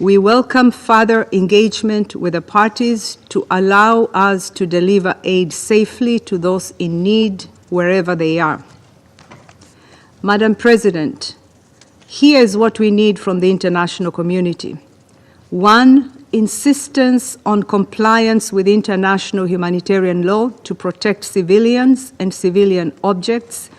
We welcome further engagement with the parties to allow us to deliver aid safely to those in need wherever they are. Madam President, here is what we need from the international community. 1, insistence on compliance with international humanitarian law to protect civilians and civilian objects,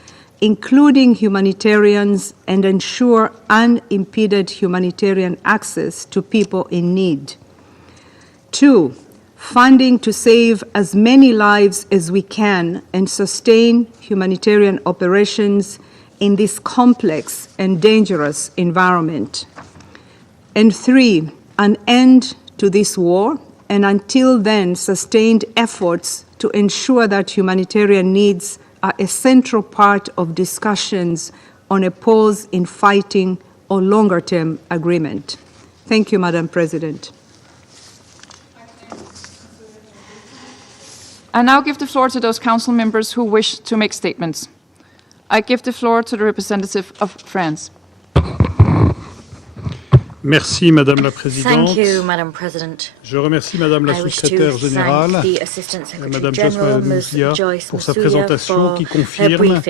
including humanitarians, and ensure unimpeded humanitarian access to people in need. 2, funding to save as many lives as we can and sustain humanitarian operations in this complex and dangerous environment. And 3, an end to this war, and until then, sustained efforts to ensure that humanitarian needs are a central part of discussions on a pause in fighting or longer-term agreement. Thank you, Madam President. I now give the floor to those council members who wish to make statements. I give the floor to the representative of France. Merci, Madame la Présidente. Thank you, Madam President. Je remercie Madame la Secrétaire Générale, Madame Joyce pour sa présentation qui confirme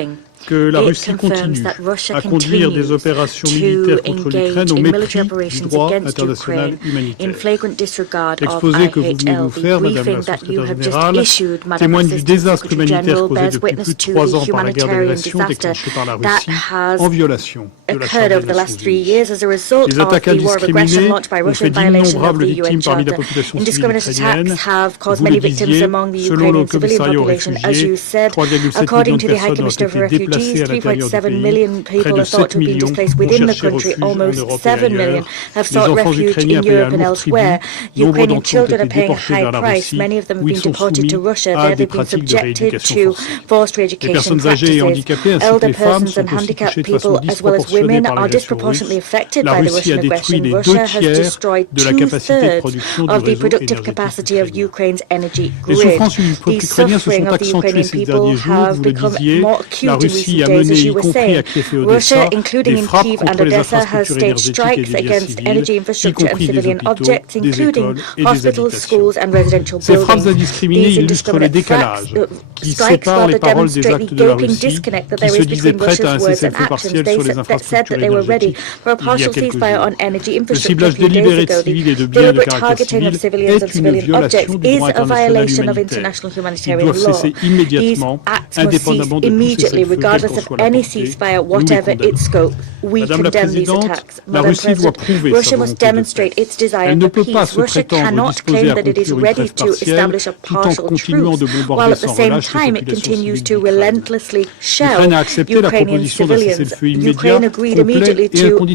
que la Russie continue à conduire des opérations militaires contre l'Ukraine au mépris du droit international humanitaire. L'exposé que vous venez de nous faire, Madame la Secrétaire Générale, témoigne du désastre humanitaire causé depuis plus de 3 ans par la guerre d'agression déclenchée par la Russie en violation de la Charte des Nations Unies. Les attaques indiscriminées ont fait d'innombrables victimes parmi la population civile ukrainienne. Vous le disiez, selon le commissariat aux réfugiés, 3,7 millions de personnes ont été déplacées à l'intérieur du pays, près de 7 millions vont chercher refuge en Europe et ailleurs. Les enfants ukrainiens paient un lourd tribut, nombre d'entre eux ont été déportés vers la Russie, où ils sont soumis à des pratiques de rééducation forcée. Les personnes âgées et handicapées ainsi que les femmes sont aussi touchées de façon disproportionnée par l'agression russe. La Russie a détruit les 2/3 de la capacité de production du réseau énergétique. Les souffrances du peuple ukrainien se sont accentuées ces derniers jours, vous le disiez. La Russie a mené, y compris à Kiev et Odessa, des frappes contre les infrastructures énergétiques et des biens civils, y compris des hôpitaux, des écoles et des habitations. Ces frappes indiscriminées illustrent le décalage qui sépare les paroles des actes de la Russie, qui se disait prête à un cessez-le-feu partiel sur les infrastructures énergétiques il y a quelques jours. Le ciblage délibéré de civils et de biens de caractère civil est une violation du droit international humanitaire. Ils doivent cesser immédiatement, indépendamment de tous ces cessez-le-feu, regardless of any ceasefire, whatever its scope. We condemn these attacks. Madam President, Russia must demonstrate its desire for peace. Russia cannot claim that it is ready to establish a partial truce, while at the same time it continues to relentlessly shell Ukrainian civilians. Ukraine agreed immediately to a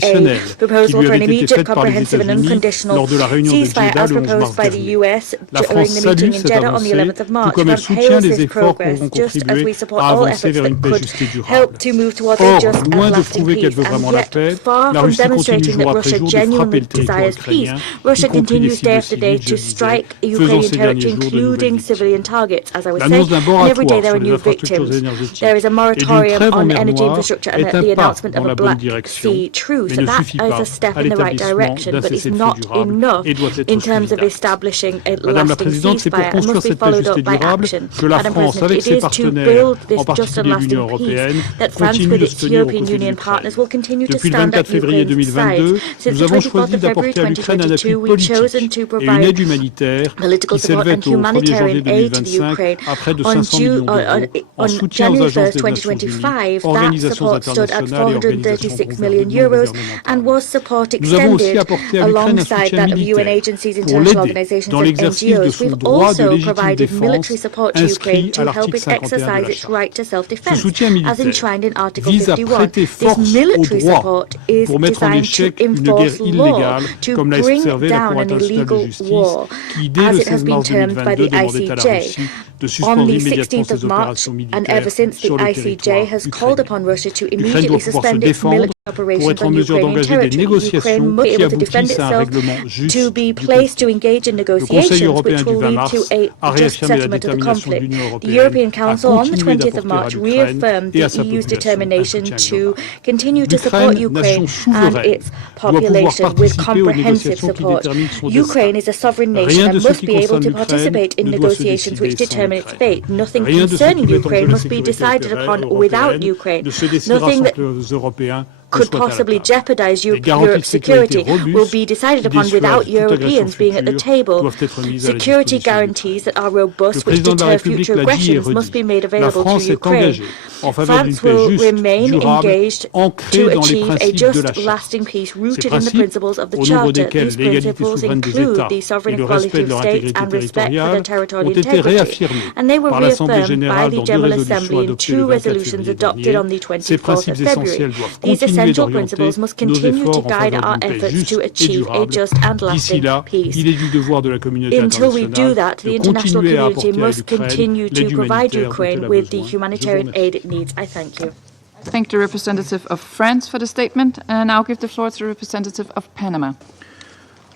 proposal for an immediate, comprehensive and unconditional ceasefire as proposed by the US during the meeting in Jeddah on the 11th of March. France hails this progress, just as we support all efforts that could help to move towards a just and lasting peace. And yet, far from demonstrating that Russia genuinely desires peace, Russia continues day after day to strike Ukrainian territory, including civilian targets. As I was saying, and every day there are new victims. There is a moratorium on energy infrastructure and the announcement of a Black Sea truce. And that is a step in the right direction, but it's not enough in terms of establishing a lasting ceasefire and must be followed up by action. Madam President, it is to build this just and lasting peace that France, with its European Union partners, will continue to stand at Ukraine's side. Since the 24th of February 2022, we've chosen to provide political support and humanitarian aid to the Ukraine. On January 1st, 2025, that support stood at €436 million and was support extended alongside that of UN agencies, international organizations and NGOs. We've also provided military support to Ukraine to help it exercise its right to self-defense, as enshrined in Article 51. This military support is designed to enforce law, to bring down an illegal war, as it has been termed by the ICJ. de On suspendre the immédiatement 16th ces of March, opérations and ever militaires since the sur le ICJ territoire has called upon ukrainien. Russia to L'Ukraine immediately doit pouvoir se suspend its défendre military pour operations être en on mesure Ukrainian d'engager des territory. Ukraine négociations must be qui able to defend aboutissent à un itself, règlement juste to be du placed to conflit. engage in Le Conseil negotiations européen which du will 20 lead to mars a a just réaffirmé la settlement of the détermination de conflict. l'Union The European européenne à Council on the continuer 20th of d'apporter à March l'Ukraine reaffirmed et à the sa EU's population un determination soutien to global. continue to support L'Ukraine, Ukraine nation and souveraine, its doit pouvoir population with participer aux comprehensive négociations qui support. déterminent son destin. Ukraine is a sovereign nation Rien de and ce must qui be able concerne to l'Ukraine participate in ne doit se negotiations which décider sans determine its l'Ukraine. fate. Nothing Rien de ce qui concerning met en jeu Ukraine la must be sécurité decided upon without européenne Ukraine. ne se décidera Nothing sans that que les Européens could possibly jeopardize Europe's security will be decided upon without Europeans being at the table. Security guarantees that are robust, which deter future aggressions, must be made available to Ukraine. France will remain engaged to achieve a just, lasting peace rooted in the principles of the Charter. These principles include the sovereign equality of states and respect for their territorial integrity, and they were reaffirmed by the General Assembly in two resolutions adopted on the 24th of February. These essential principles must continue to guide our efforts to achieve a just and lasting peace. Until we do that, the international community must continue to provide Ukraine with the humanitarian aid it needs. I thank you. Thank the representative of France for the statement, and I now give the floor to the representative of Panama.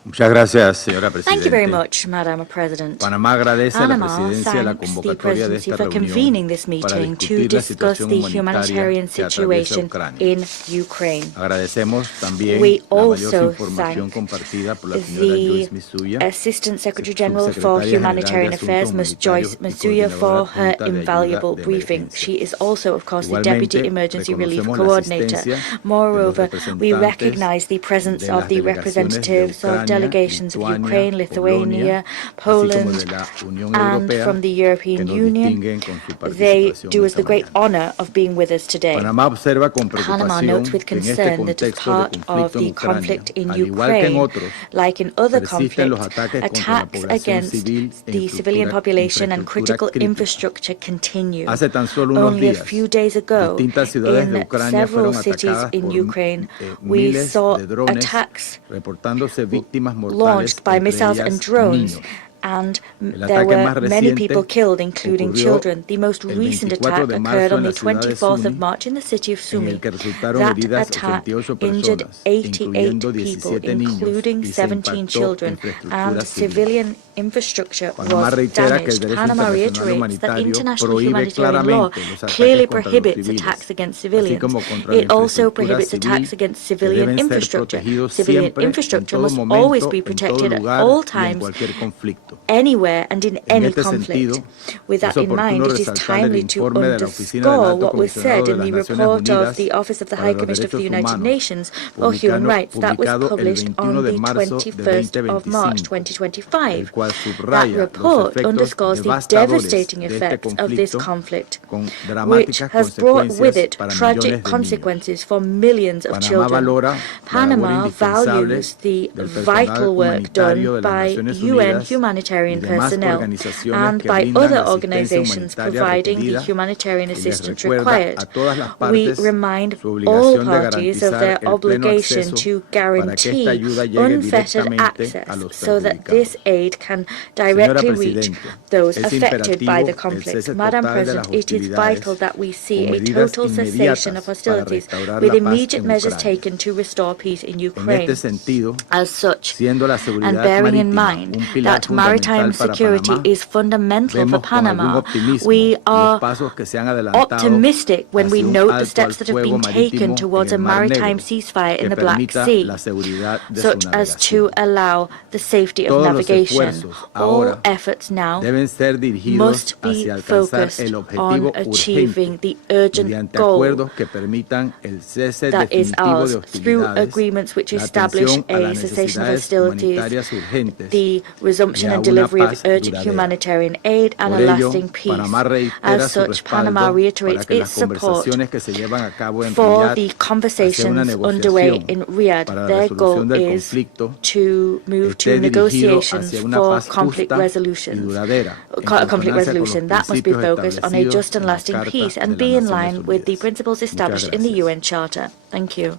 Muchas gracias, señora Presidenta. Thank you very much, Madam President. Panamá agradece a la Panama presidencia la thanks the convocatoria de presidency esta for convening this reunión para meeting to discutir la discuss situación the humanitaria humanitarian que atraviesa situation Ucrania. in Ukraine. Agradecemos también We la valiosa also información thank compartida por la señora Joyce the Misuya, Assistant Secretary General for Subsecretaria General de Humanitarian Asuntos Affairs, Ms. Joyce Humanitarios y Masuya, for Coordinadora her Adjunta de Ayuda invaluable de briefing. Emergencia. She is also, of course, the Igualmente, Deputy Emergency Relief reconocemos la Coordinator. asistencia Moreover, de los we representantes recognize the presence de of las the delegaciones de representatives of Ucrania, delegations of Lituania, Ukraine, Lithuania, así como de Poland, la Unión and Europea, from the que European nos Union. distinguen con su They participación do us esta the great mañana. honor of being with us today. Panamá observa con Panama preocupación notes with que en este concern that as contexto part de of conflicto en the conflict Ucrania, in al igual que en Ukraine, otros, like in other persisten los conflicts, ataques contra la attacks población against civil e the civilian population and critical crítica. infrastructure continue. Hace tan solo unos Only a días, few days ago, distintas ciudades de in Ucrania several fueron cities atacadas in por Ukraine, we miles saw de drones, attacks reportándose víctimas mortales, launched by entre missiles ellas and drones. niños. And El there ataque más were many reciente people killed, including ocurrió children. The most el recent 24 attack de occurred marzo on en the la ciudad de 24th of Sumy, March in the city of en Sumy. el que resultaron That heridas attack 88 injured personas, 88 incluyendo people, 17 niños, including y se 17 impactó children, infraestructura and civil. civilian infrastructure Panamá was reitera que el damaged. derecho Panama internacional reiterates that humanitario international prohíbe humanitarian law claramente los ataques clearly contra los prohibits civiles, attacks against así civilians. como contra la It also infraestructura prohibits civil, attacks against que civilian deben ser infrastructure. protegidos Civilian siempre, en infrastructure todo must momento, always be en todo protected at lugar all y en times, cualquier conflicto. anywhere and in any este conflict. sentido, With that in mind, oportuno it is resaltar el timely to informe de la Oficina del underscore Alto what was said Comisionado de in las the Naciones report of Unidas the Office of the para High los Commissioner for the Derechos United Humanos, Nations for Human Rights that was publicado el published on 21 the de marzo de 21st of March 2025, 2025. el cual That subraya report los underscores the efectos devastating devastadores de effects of this este conflict, con which dramáticas has brought with consecuencias it para millones tragic de niños. consequences for millions of Panamá children. valora la Panama labor indispensable values the del personal vital work humanitario done de las by Naciones UN Unidas humanitarian y demás personnel organizaciones and que by brindan other la asistencia organizations humanitaria providing the requerida, humanitarian y les assistance recuerda required. a todas las We partes remind su all obligación de parties of garantizar their el pleno obligation acceso to para que guarantee esta ayuda llegue unfettered directamente a access los so that perjudicados. this aid can Señora directly reach Presidenta, those es affected by imperativo the el conflict. cese Madam total de las President, it is hostilidades vital that we see con a medidas total cessation of inmediatas hostilities para restaurar with la paz immediate en measures Ucrania. taken to restore peace in En Ukraine. este sentido, As such, siendo la and seguridad bearing in marítima mind un pilar that maritime fundamental para security Panamá, is fundamental for vemos con algún Panama, optimismo we are los pasos que se han adelantado optimistic when we hacia un note the alto steps al that have fuego been taken marítimo towards en a el Mar maritime Negro ceasefire que in the Black permita Sea, la seguridad de su such as to navegación. allow the safety of Todos los navigation. esfuerzos All ahora efforts now deben ser dirigidos must be hacia alcanzar focused el on objetivo achieving urgente the urgent mediante goal acuerdos que permitan el cese that is definitivo ours de through hostilidades, agreements which la establish atención a a las cessation of necesidades hostilities, humanitarias urgentes the resumption y a and una delivery of paz urgent duradera. humanitarian aid, and Por a ello, lasting peace. Panamá reitera As su such, Panama respaldo reiterates para que its las support conversaciones que se llevan a cabo en for Riyadh the hacia una conversations underway negociación in Riyadh. para la Their goal resolución del is conflicto to move to esté dirigido negotiations hacia una for paz conflict justa y resolutions. duradera, en Conflict consonancia con los resolution that must be principios focused on a just establecidos and en la lasting Carta peace de and las be in Naciones line with the Unidas. principles established in the UN Charter. Thank you.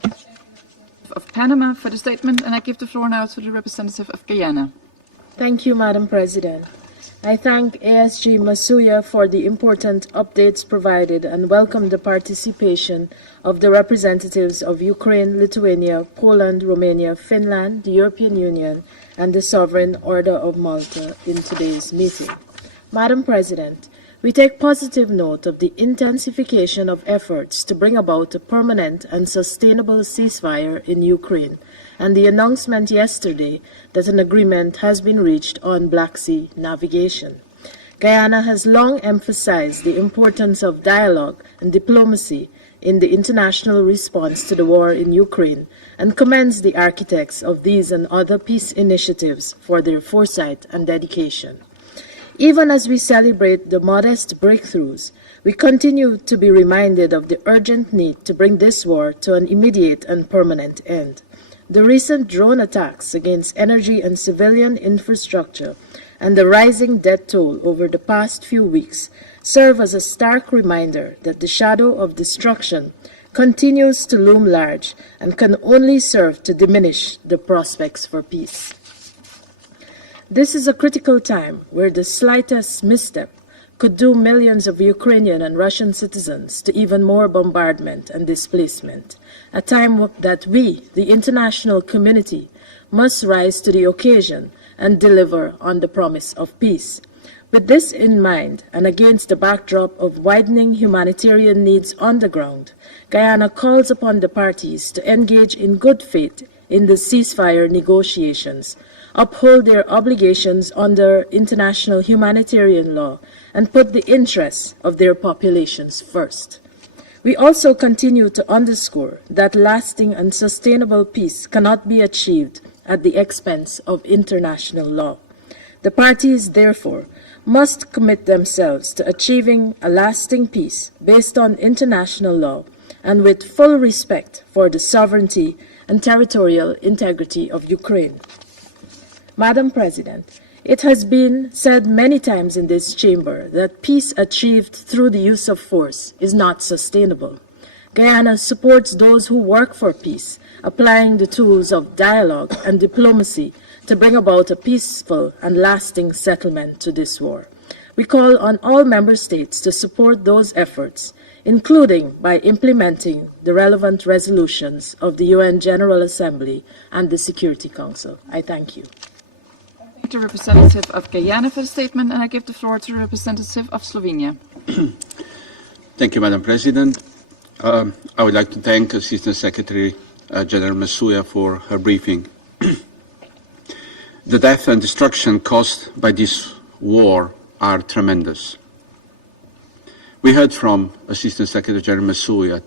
Of Panama for the statement, and I give the floor now to the representative of Guyana. Thank you, Madam President. I thank ASG Masuya for the important updates provided and welcome the participation of the representatives of Ukraine, Lithuania, Poland, Romania, Finland, the European Union, and the Sovereign Order of Malta in today's meeting. Madam President, we take positive note of the intensification of efforts to bring about a permanent and sustainable ceasefire in Ukraine, and the announcement yesterday that an agreement has been reached on Black Sea navigation. Guyana has long emphasized the importance of dialogue and diplomacy in the international response to the war in Ukraine and commends the architects of these and other peace initiatives for their foresight and dedication. Even as we celebrate the modest breakthroughs, we continue to be reminded of the urgent need to bring this war to an immediate and permanent end. The recent drone attacks against energy and civilian infrastructure and the rising death toll over the past few weeks serve as a stark reminder that the shadow of destruction continues to loom large and can only serve to diminish the prospects for peace. This is a critical time where the slightest misstep could doom millions of Ukrainian and Russian citizens to even more bombardment and displacement, a time that we, the international community, must rise to the occasion and deliver on the promise of peace. With this in mind, and against the backdrop of widening humanitarian needs on the ground, Guyana calls upon the parties to engage in good faith in the ceasefire negotiations, uphold their obligations under international humanitarian law, and put the interests of their populations first. We also continue to underscore that lasting and sustainable peace cannot be achieved at the expense of international law. The parties, therefore, must commit themselves to achieving a lasting peace based on international law and with full respect for the sovereignty and territorial integrity of Ukraine. Madam President, it has been said many times in this chamber that peace achieved through the use of force is not sustainable. Guyana supports those who work for peace, applying the tools of dialogue and diplomacy to bring about a peaceful and lasting settlement to this war. We call on all member states to support those efforts, including by implementing the relevant resolutions of the UN General Assembly and the Security Council. I thank you. Thank the representative of Guyana for the statement, and I give the floor to the representative of Slovenia. Thank you, Madam President. I would like to thank Assistant Secretary General Masuya for her briefing. The death and destruction caused by this war are tremendous. We heard from Assistant Secretary General Masuya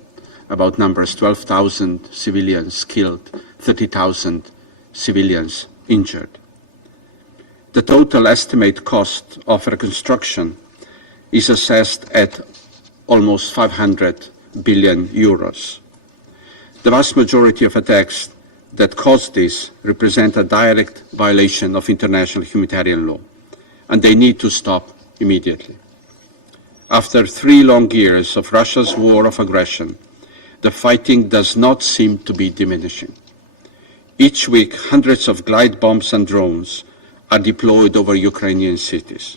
about numbers: 12,000 civilians killed, 30,000 civilians injured. The total estimate cost of reconstruction is assessed at almost 500 billion euros. The vast majority of attacks that caused this represent a direct violation of international humanitarian law, and they need to stop immediately. After 3 long years of Russia's war of aggression, the fighting does not seem to be diminishing. Each week, hundreds of glide bombs and drones are deployed over Ukrainian cities.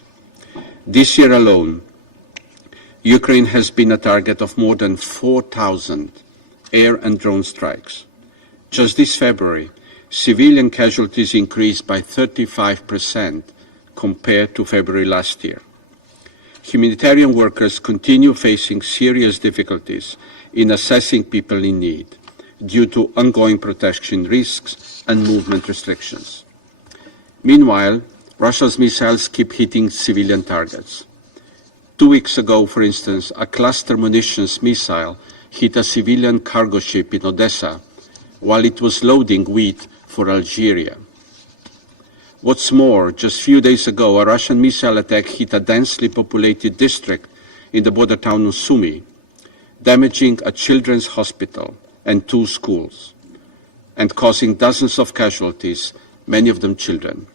This year alone, Ukraine has been a target of more than 4,000 air and drone strikes. Just this February, civilian casualties increased by 35% compared to February last year. Humanitarian workers continue facing serious difficulties in assessing people in need due to ongoing protection risks and movement restrictions. Meanwhile, Russia's missiles keep hitting civilian targets. 2 weeks ago, for instance, a cluster munitions missile hit a civilian cargo ship in Odessa while it was loading wheat for Algeria. What's more, just a few days ago, a Russian missile attack hit a densely populated district in the border town of Sumy, damaging a children's hospital and 2 schools, and causing dozens of casualties, many of them children.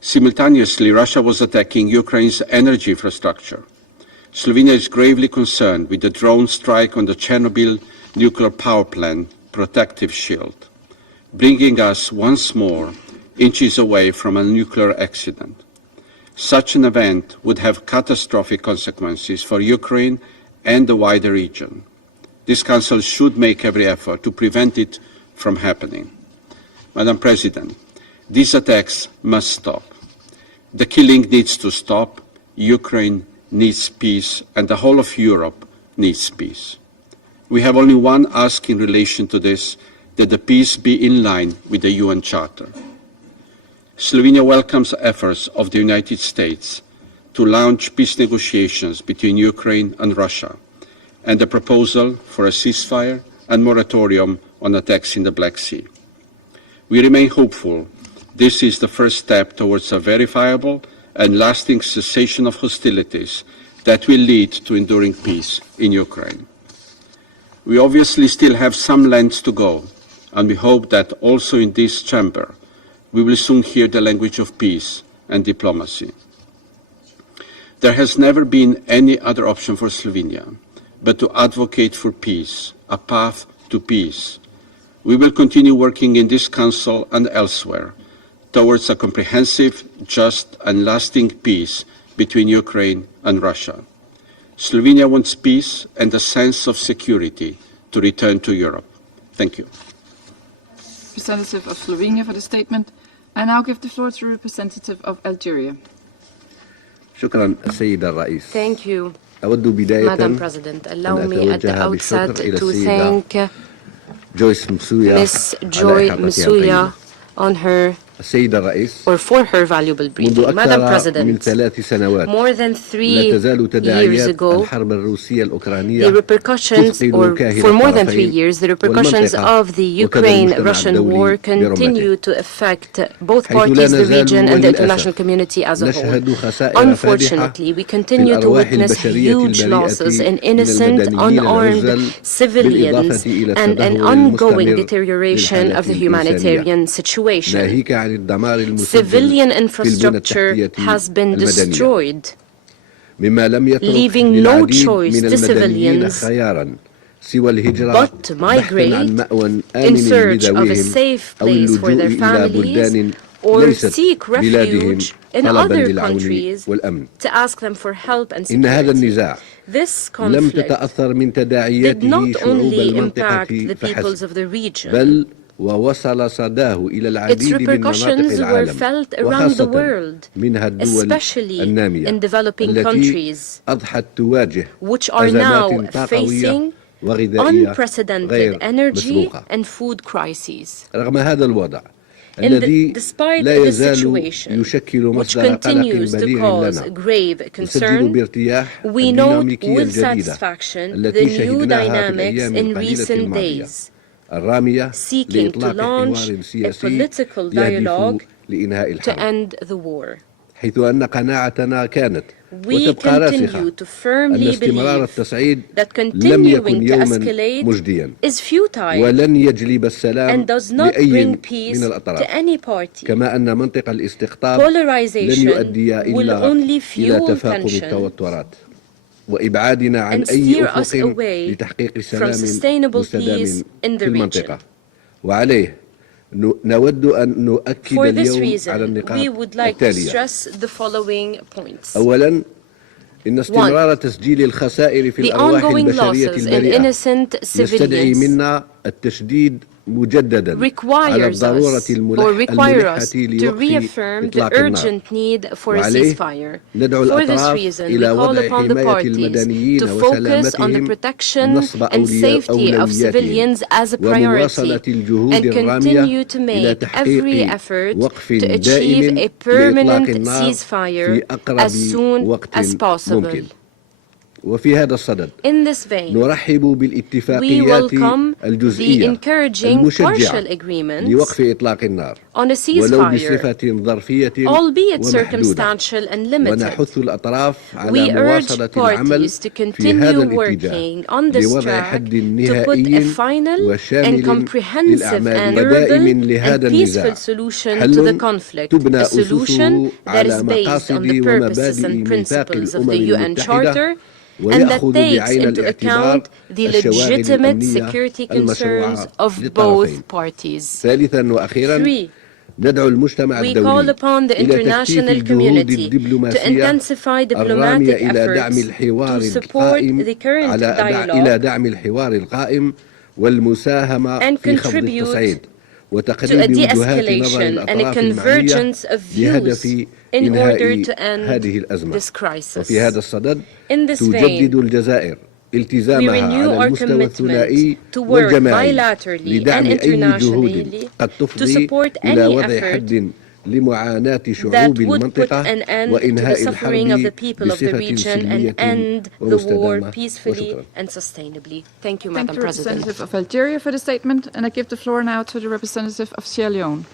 Simultaneously, Russia was attacking Ukraine's energy infrastructure. Slovenia is gravely concerned with the drone strike on the Chernobyl nuclear power plant protective shield, bringing us once more inches away from a nuclear accident. Such an event would have catastrophic consequences for Ukraine and the wider region. This Council should make every effort to prevent it from happening. Madam President, these attacks must stop. The killing needs to stop. Ukraine needs peace, and the whole of Europe needs peace. We have only one ask in relation to this, that the peace be in line with the UN Charter. Slovenia welcomes efforts of the United States to launch peace negotiations between Ukraine and Russia, and the proposal for a ceasefire and moratorium on attacks in the Black Sea. We remain hopeful this is the first step towards a verifiable and lasting cessation of hostilities that will lead to enduring peace in Ukraine. We obviously still have some lengths to go, and we hope that also in this chamber we will soon hear the language of peace and diplomacy. There has never been any other option for Slovenia but to advocate for peace, a path to peace. We will continue working in this Council and elsewhere towards a comprehensive, just and lasting peace between Ukraine and Russia. Slovenia wants peace and a sense of security to return to Europe. Thank you. Representative of Slovenia for the statement. I now give the floor to the representative of Algeria. شكرا السيد الرئيس. Thank you, أود بداية Madam President. Allow me at the أتوجه outset بالشكر إلى to السيدة thank جويس مسويا Ms. Joy Msuya on her السيد الرئيس or for her valuable منذ briefing. Madam أكثر من President, 3 سنوات more than 3 لا تزال years تداعيات ago, الحرب الروسية الأوكرانية the repercussions, or for more than 3 years, the repercussions of the Ukraine-Russian war continue to affect both parties, the region, and the international community as a whole. Unfortunately, we continue to witness huge losses in innocent, unarmed civilians and an ongoing deterioration of the humanitarian situation. Civilian infrastructure has been destroyed, leaving no choice to civilians but to migrate in search of a safe place for their families or seek refuge in other countries to ask them for help and security. This conflict did not only impact the peoples of the region, ووصل صداه إلى its العديد من مناطق repercussions were العالم felt around the وخاصة world, منها الدول especially النامية in developing التي countries, أضحت تواجه which are now أزمات facing طاقوية وغذائية unprecedented غير energy مسبوقة. and food crises. رغم هذا الوضع الذي Despite لا this يزال situation, يشكل which مصدر قلق continues to بليغ cause لنا grave نسجل concern, بارتياح we note الديناميكية with الجديدة satisfaction the التي new شهدناها في dynamics الأيام in القليلة recent الماضية days, الرامية seeking to لإطلاق launch حوار a سياسي political يهدف dialogue لإنهاء to الحرب end the war. حيث أن قناعتنا كانت We وتبقى راسخة continue to أن firmly استمرار believe التصعيد that لم يكن continuing to يوما escalate مجديا is futile ولن يجلب السلام and does not لأي bring peace من to الأطراف any party. كما أن منطق الاستقطاب لن Polarization يؤدي will إلا only إلى fuel تفاقم tension التوترات وإبعادنا عن and أي steer us أفق away لتحقيق from سلام sustainable مستدام peace in في the المنطقة region. وعليه نود أن نؤكد For this اليوم على reason, we النقاط would like to التالية. stress the following points. أولاً إن استمرار تسجيل الخسائر في The الأرواح ongoing البشرية losses in البريئة innocent يستدعي civilians منا التشديد مجددا على requires الضرورة us الملحة to لوقف reaffirm the إطلاق النار urgent need for a وعليه ceasefire. ندعو For this الأطراف reason, we إلى call وضع upon the حماية parties المدنيين to focus on the وسلامتهم protection نصب and safety of أولوياتهم civilians as a ومواصلة priority الجهود and الرامية continue to إلى make every تحقيق effort وقف to achieve دائم a لإطلاق permanent النار ceasefire في أقرب as soon وقت as possible. ممكن وفي هذا الصدد In this vein, نرحب we بالاتفاقيات welcome the الجزئية encouraging partial المشجعة agreements لوقف إطلاق النار on a ولو ceasefire, بصفة ظرفية albeit ومحدودة circumstantial and limited. ونحث الأطراف We على urge مواصلة العمل parties to في هذا continue الاتجاه working on this لوضع track حد to put a نهائي final and وشامل comprehensive للأعمال and ودائم durable لهذا and peaceful النزاع solution to the حل conflict, تبنى a solution أسسه that is على based on the مقاصد purposes ومبادئ and ميثاق principles of الأمم the UN المتحدة Charter and that ويأخذ takes بعين into الاعتبار account the الشواغل legitimate الأمنية security concerns المشروعة of للطرفين. both parties. ثالثا وأخيرا 3. We call upon the international community to intensify diplomatic efforts to support the current dialogue and contribute to a de-escalation and a convergence of views in order to end this crisis. In this vein, we renew our commitment to work bilaterally and internationally to support any effort that would put an end to the suffering of the people of the region and end the war peacefully and sustainably. Thank you, Madam President. Thank the representative of Algeria for the statement, and I give the floor now to the representative of Sierra Leone.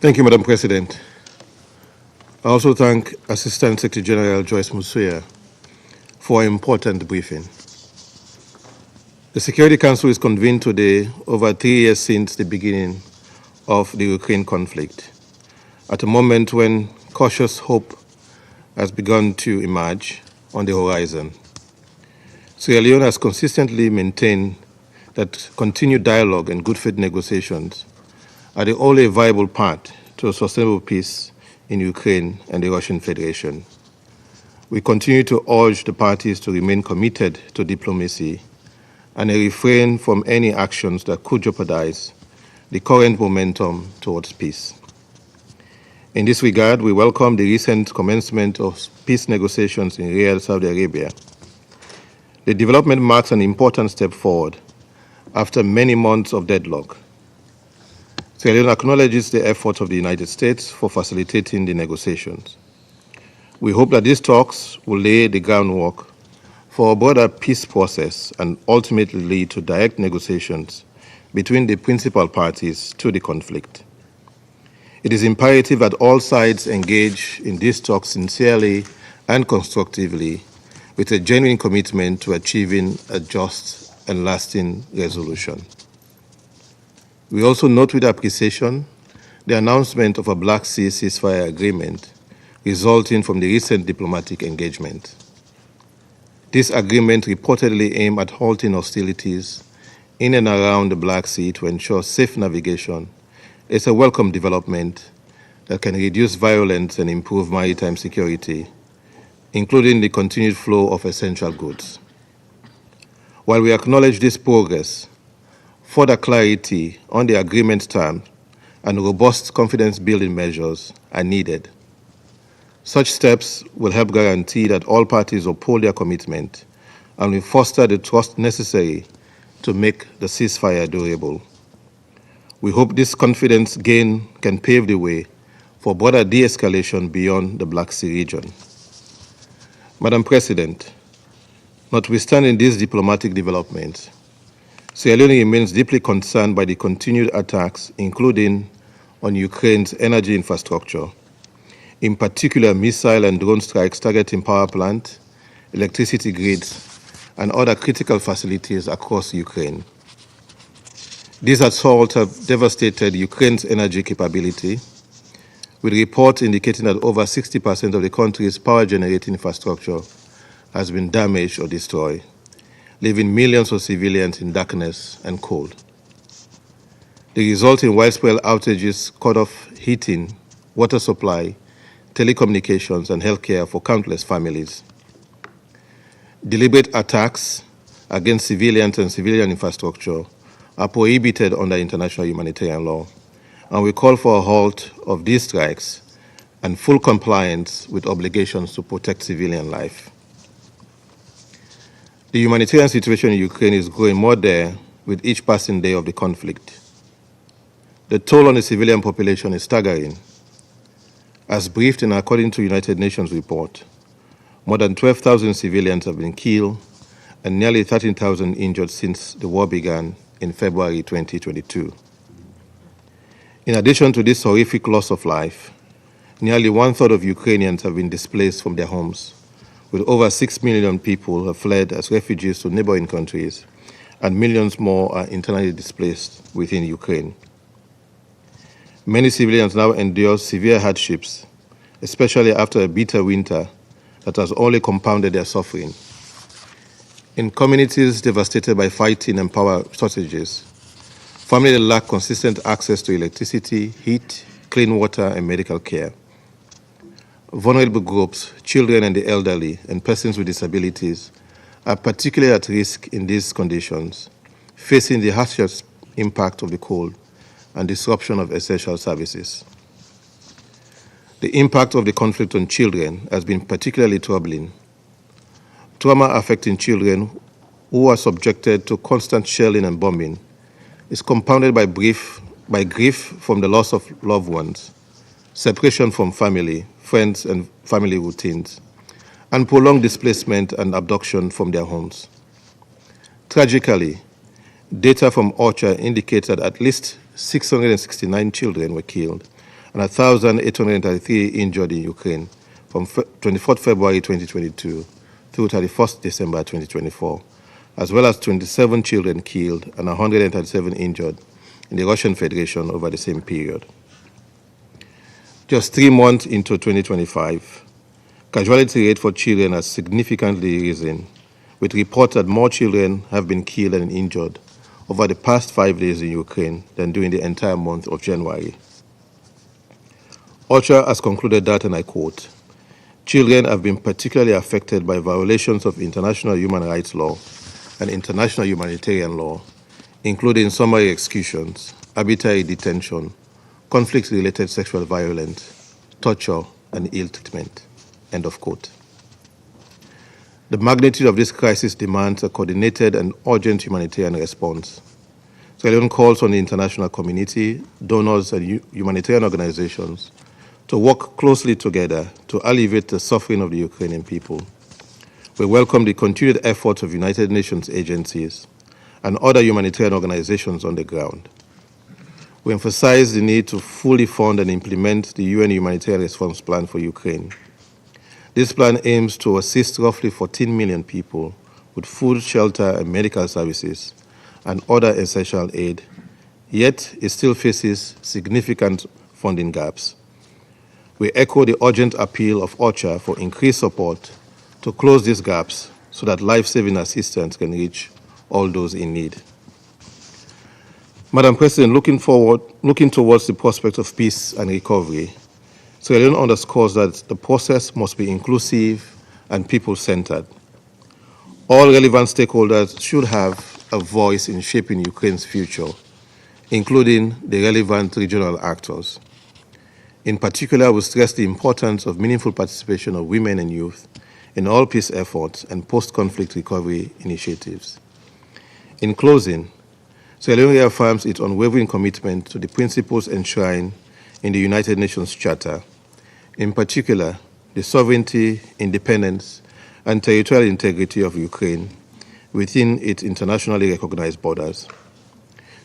Thank you, Madam President. I also thank Assistant Secretary General Joyce Musuya for an important briefing. The Security Council is convened today over 3 years since the beginning of the Ukraine conflict, at a moment when cautious hope has begun to emerge on the horizon. Sierra Leone has consistently maintained that continued dialogue and good faith negotiations are the only viable path to a sustainable peace in Ukraine and the Russian Federation. We continue to urge the parties to remain committed to diplomacy and refrain from any actions that could jeopardize the current momentum towards peace. In this regard, we welcome the recent commencement of peace negotiations in Riyadh, Saudi Arabia. The development marks an important step forward after many months of deadlock. Sierra Leone acknowledges the efforts of the United States for facilitating the negotiations. We hope that these talks will lay the groundwork for a broader peace process and ultimately lead to direct negotiations between the principal parties to the conflict. It is imperative that all sides engage in these talks sincerely and constructively with a genuine commitment to achieving a just and lasting resolution. We also note with appreciation the announcement of a Black Sea ceasefire agreement resulting from the recent diplomatic engagement. This agreement reportedly aimed at halting hostilities in and around the Black Sea to ensure safe navigation. It's a welcome development that can reduce violence and improve maritime security, including the continued flow of essential goods. While we acknowledge this progress, further clarity on the agreement terms and robust confidence-building measures are needed. Such steps will help guarantee that all parties uphold their commitment and will foster the trust necessary to make the ceasefire durable. We hope this confidence gain can pave the way for broader de-escalation beyond the Black Sea region. Madam President, notwithstanding these diplomatic developments, Sierra Leone remains deeply concerned by the continued attacks, including on Ukraine's energy infrastructure, in particular missile and drone strikes targeting power plants, electricity grids, and other critical facilities across Ukraine. These assaults have devastated Ukraine's energy capability, with reports indicating that over 60% of the country's power-generating infrastructure has been damaged or destroyed, leaving millions of civilians in darkness and cold. The resulting widespread outages cut off heating, water supply, telecommunications, and healthcare for countless families. Deliberate attacks against civilians and civilian infrastructure are prohibited under international humanitarian law, and we call for a halt of these strikes and full compliance with obligations to protect civilian life. The humanitarian situation in Ukraine is growing more dire with each passing day of the conflict. The toll on the civilian population is staggering. As briefed and according to United Nations report, more than 12,000 civilians have been killed and nearly 13,000 injured since the war began in February 2022. In addition to this horrific loss of life, nearly one-third of Ukrainians have been displaced from their homes, with over 6 million people have fled as refugees to neighboring countries, and millions more are internally displaced within Ukraine. Many civilians now endure severe hardships, especially after a bitter winter that has only compounded their suffering. In communities devastated by fighting and power shortages, Families lack consistent access to electricity, heat, clean water, and medical care. Vulnerable groups, children and the elderly, and persons with disabilities are particularly at risk in these conditions, facing the harshest impact of the cold and disruption of essential services. The impact of the conflict on children has been particularly troubling. Trauma affecting children who are subjected to constant shelling and bombing is compounded by grief from the loss of loved ones, separation from family, friends, and family routines, and prolonged displacement and abduction from their homes. Tragically, data from OCHA indicates that at least 669 children were killed and 1,833 injured in Ukraine from 24 February 2022 through 31st December 2024, as well as 27 children killed and 137 injured in the Russian Federation over the same period. Just 3 months into 2025, casualty rate for children has significantly risen, with reports that more children have been killed and injured over the past 5 days in Ukraine than during the entire month of January. OCHA has concluded that, and I quote, "Children have been particularly affected by violations of international human rights law and international humanitarian law, including summary executions, arbitrary detention, conflict-related sexual violence, torture, and ill treatment." End of quote. The magnitude of this crisis demands a coordinated and urgent humanitarian response. Sierra Leone calls on the international community, donors, and humanitarian organizations to work closely together to alleviate the suffering of the Ukrainian people. We welcome the continued efforts of United Nations agencies and other humanitarian organizations on the ground. We emphasize the need to fully fund and implement the UN Humanitarian Response Plan for Ukraine. This plan aims to assist roughly 14 million people with food, shelter, and medical services and other essential aid, yet it still faces significant funding gaps. We echo the urgent appeal of OCHA for increased support to close these gaps so that life-saving assistance can reach all those in need. Madam President, looking towards the prospect of peace and recovery, Sierra Leone underscores that the process must be inclusive and people-centered. All relevant stakeholders should have a voice in shaping Ukraine's future, including the relevant regional actors. In particular, we stress the importance of meaningful participation of women and youth in all peace efforts and post-conflict recovery initiatives. In closing, Sierra Leone reaffirms its unwavering commitment to the principles enshrined in the United Nations Charter, in particular, the sovereignty, independence, and territorial integrity of Ukraine within its internationally recognized borders.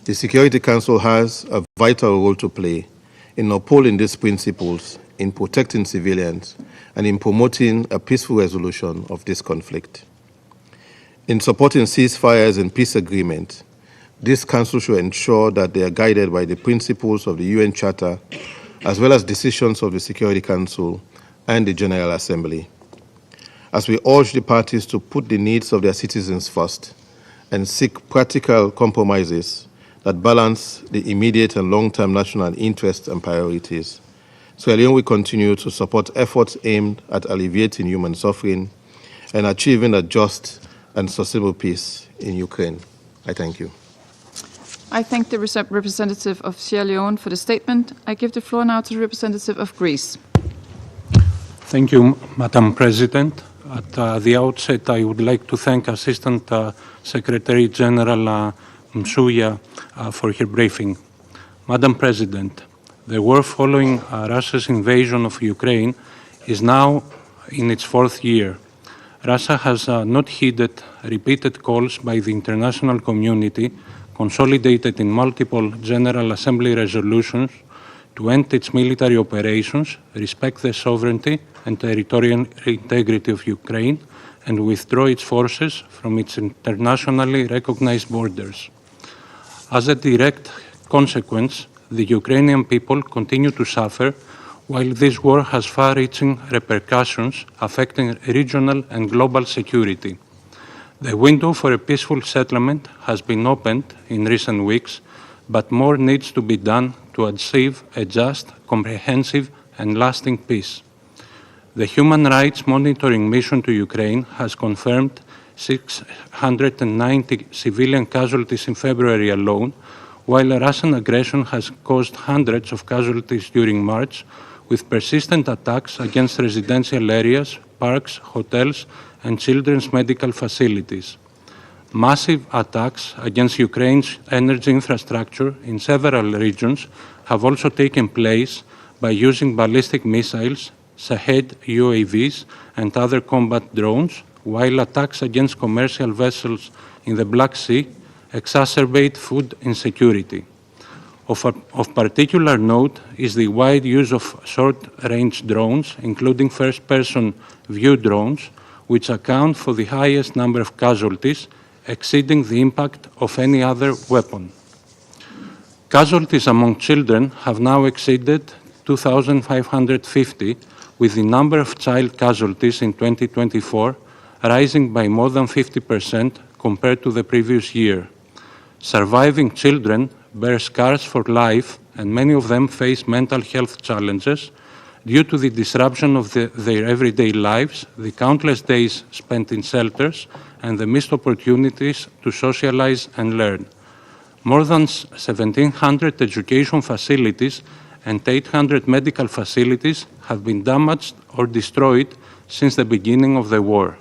The Security Council has a vital role to play in upholding these principles, in protecting civilians, and in promoting a peaceful resolution of this conflict. In supporting ceasefires and peace agreements, this Council should ensure that they are guided by the principles of the UN Charter, as well as decisions of the Security Council and the General Assembly. As we urge the parties to put the needs of their citizens first and seek practical compromises that balance the immediate and long-term national interests and priorities, Sierra Leone will continue to support efforts aimed at alleviating human suffering and achieving a just and sustainable peace in Ukraine. I thank you. I thank the representative of Sierra Leone for the statement. I give the floor now to the representative of Greece. Thank you, Madam President. At the outset, I would like to thank Assistant Secretary General Msuya for her briefing. Madam President, the war following Russia's invasion of Ukraine is now in its 4th year. Russia has not heeded repeated calls by the international community, consolidated in multiple General Assembly resolutions, to end its military operations, respect the sovereignty and territorial integrity of Ukraine, and withdraw its forces from its internationally recognized borders. As a direct consequence, the Ukrainian people continue to suffer, while this war has far-reaching repercussions affecting regional and global security. The window for a peaceful settlement has been opened in recent weeks, but more needs to be done to achieve a just, comprehensive, and lasting peace. The Human Rights Monitoring Mission to Ukraine has confirmed 690 civilian casualties in February alone, while Russian aggression has caused hundreds of casualties during March, with persistent attacks against residential areas, parks, hotels, and children's medical facilities. Massive attacks against Ukraine's energy infrastructure in several regions have also taken place by using ballistic missiles, Shahed UAVs, and other combat drones, while attacks against commercial vessels in the Black Sea exacerbate food insecurity. Of particular note is the wide use of short-range drones, including first-person view drones, which account for the highest number of casualties, exceeding the impact of any other weapon. Casualties among children have now exceeded 2,550, with the number of child casualties in 2024 rising by more than 50% compared to the previous year. Surviving children bear scars for life, and many of them face mental health challenges due to the disruption of their everyday lives, the countless days spent in shelters, and the missed opportunities to socialize and learn. More than 1,700 education facilities and 800 medical facilities have been damaged or destroyed since the beginning of the war.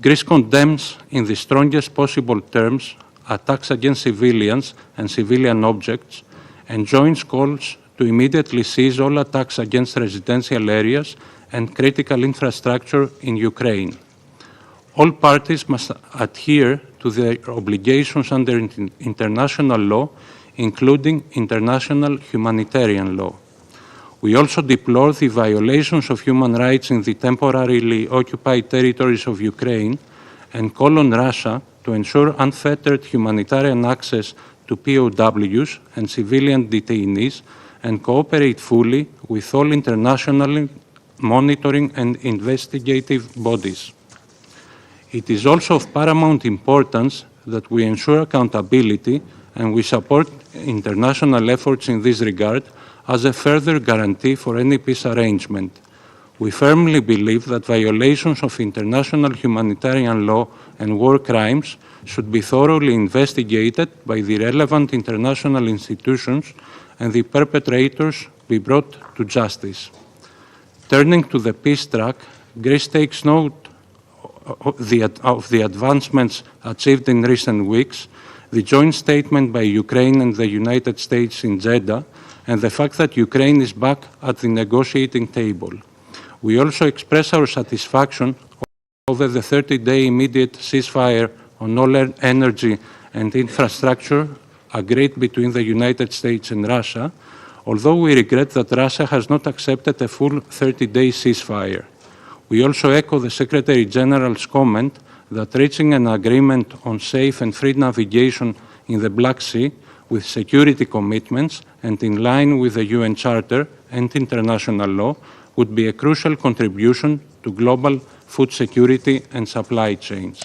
Greece condemns in the strongest possible terms attacks against civilians and civilian objects and joins calls to immediately cease all attacks against residential areas and critical infrastructure in Ukraine. All parties must adhere to their obligations under international law, including international humanitarian law. We also deplore the violations of human rights in the temporarily occupied territories of Ukraine and call on Russia to ensure unfettered humanitarian access to POWs and civilian detainees and cooperate fully with all international monitoring and investigative bodies. It is also of paramount importance that we ensure accountability, and we support international efforts in this regard as a further guarantee for any peace arrangement. We firmly believe that violations of international humanitarian law and war crimes should be thoroughly investigated by the relevant international institutions and the perpetrators be brought to justice. Turning to the peace track, Greece takes note of the advancements achieved in recent weeks, the joint statement by Ukraine and the United States in Jeddah, and the fact that Ukraine is back at the negotiating table. We also express our satisfaction over the 30-day immediate ceasefire on all energy and infrastructure agreed between the United States and Russia, although we regret that Russia has not accepted a full 30-day ceasefire. We also echo the Secretary General's comment that reaching an agreement on safe and free navigation in the Black Sea with security commitments and in line with the UN Charter and international law would be a crucial contribution to global food security and supply chains.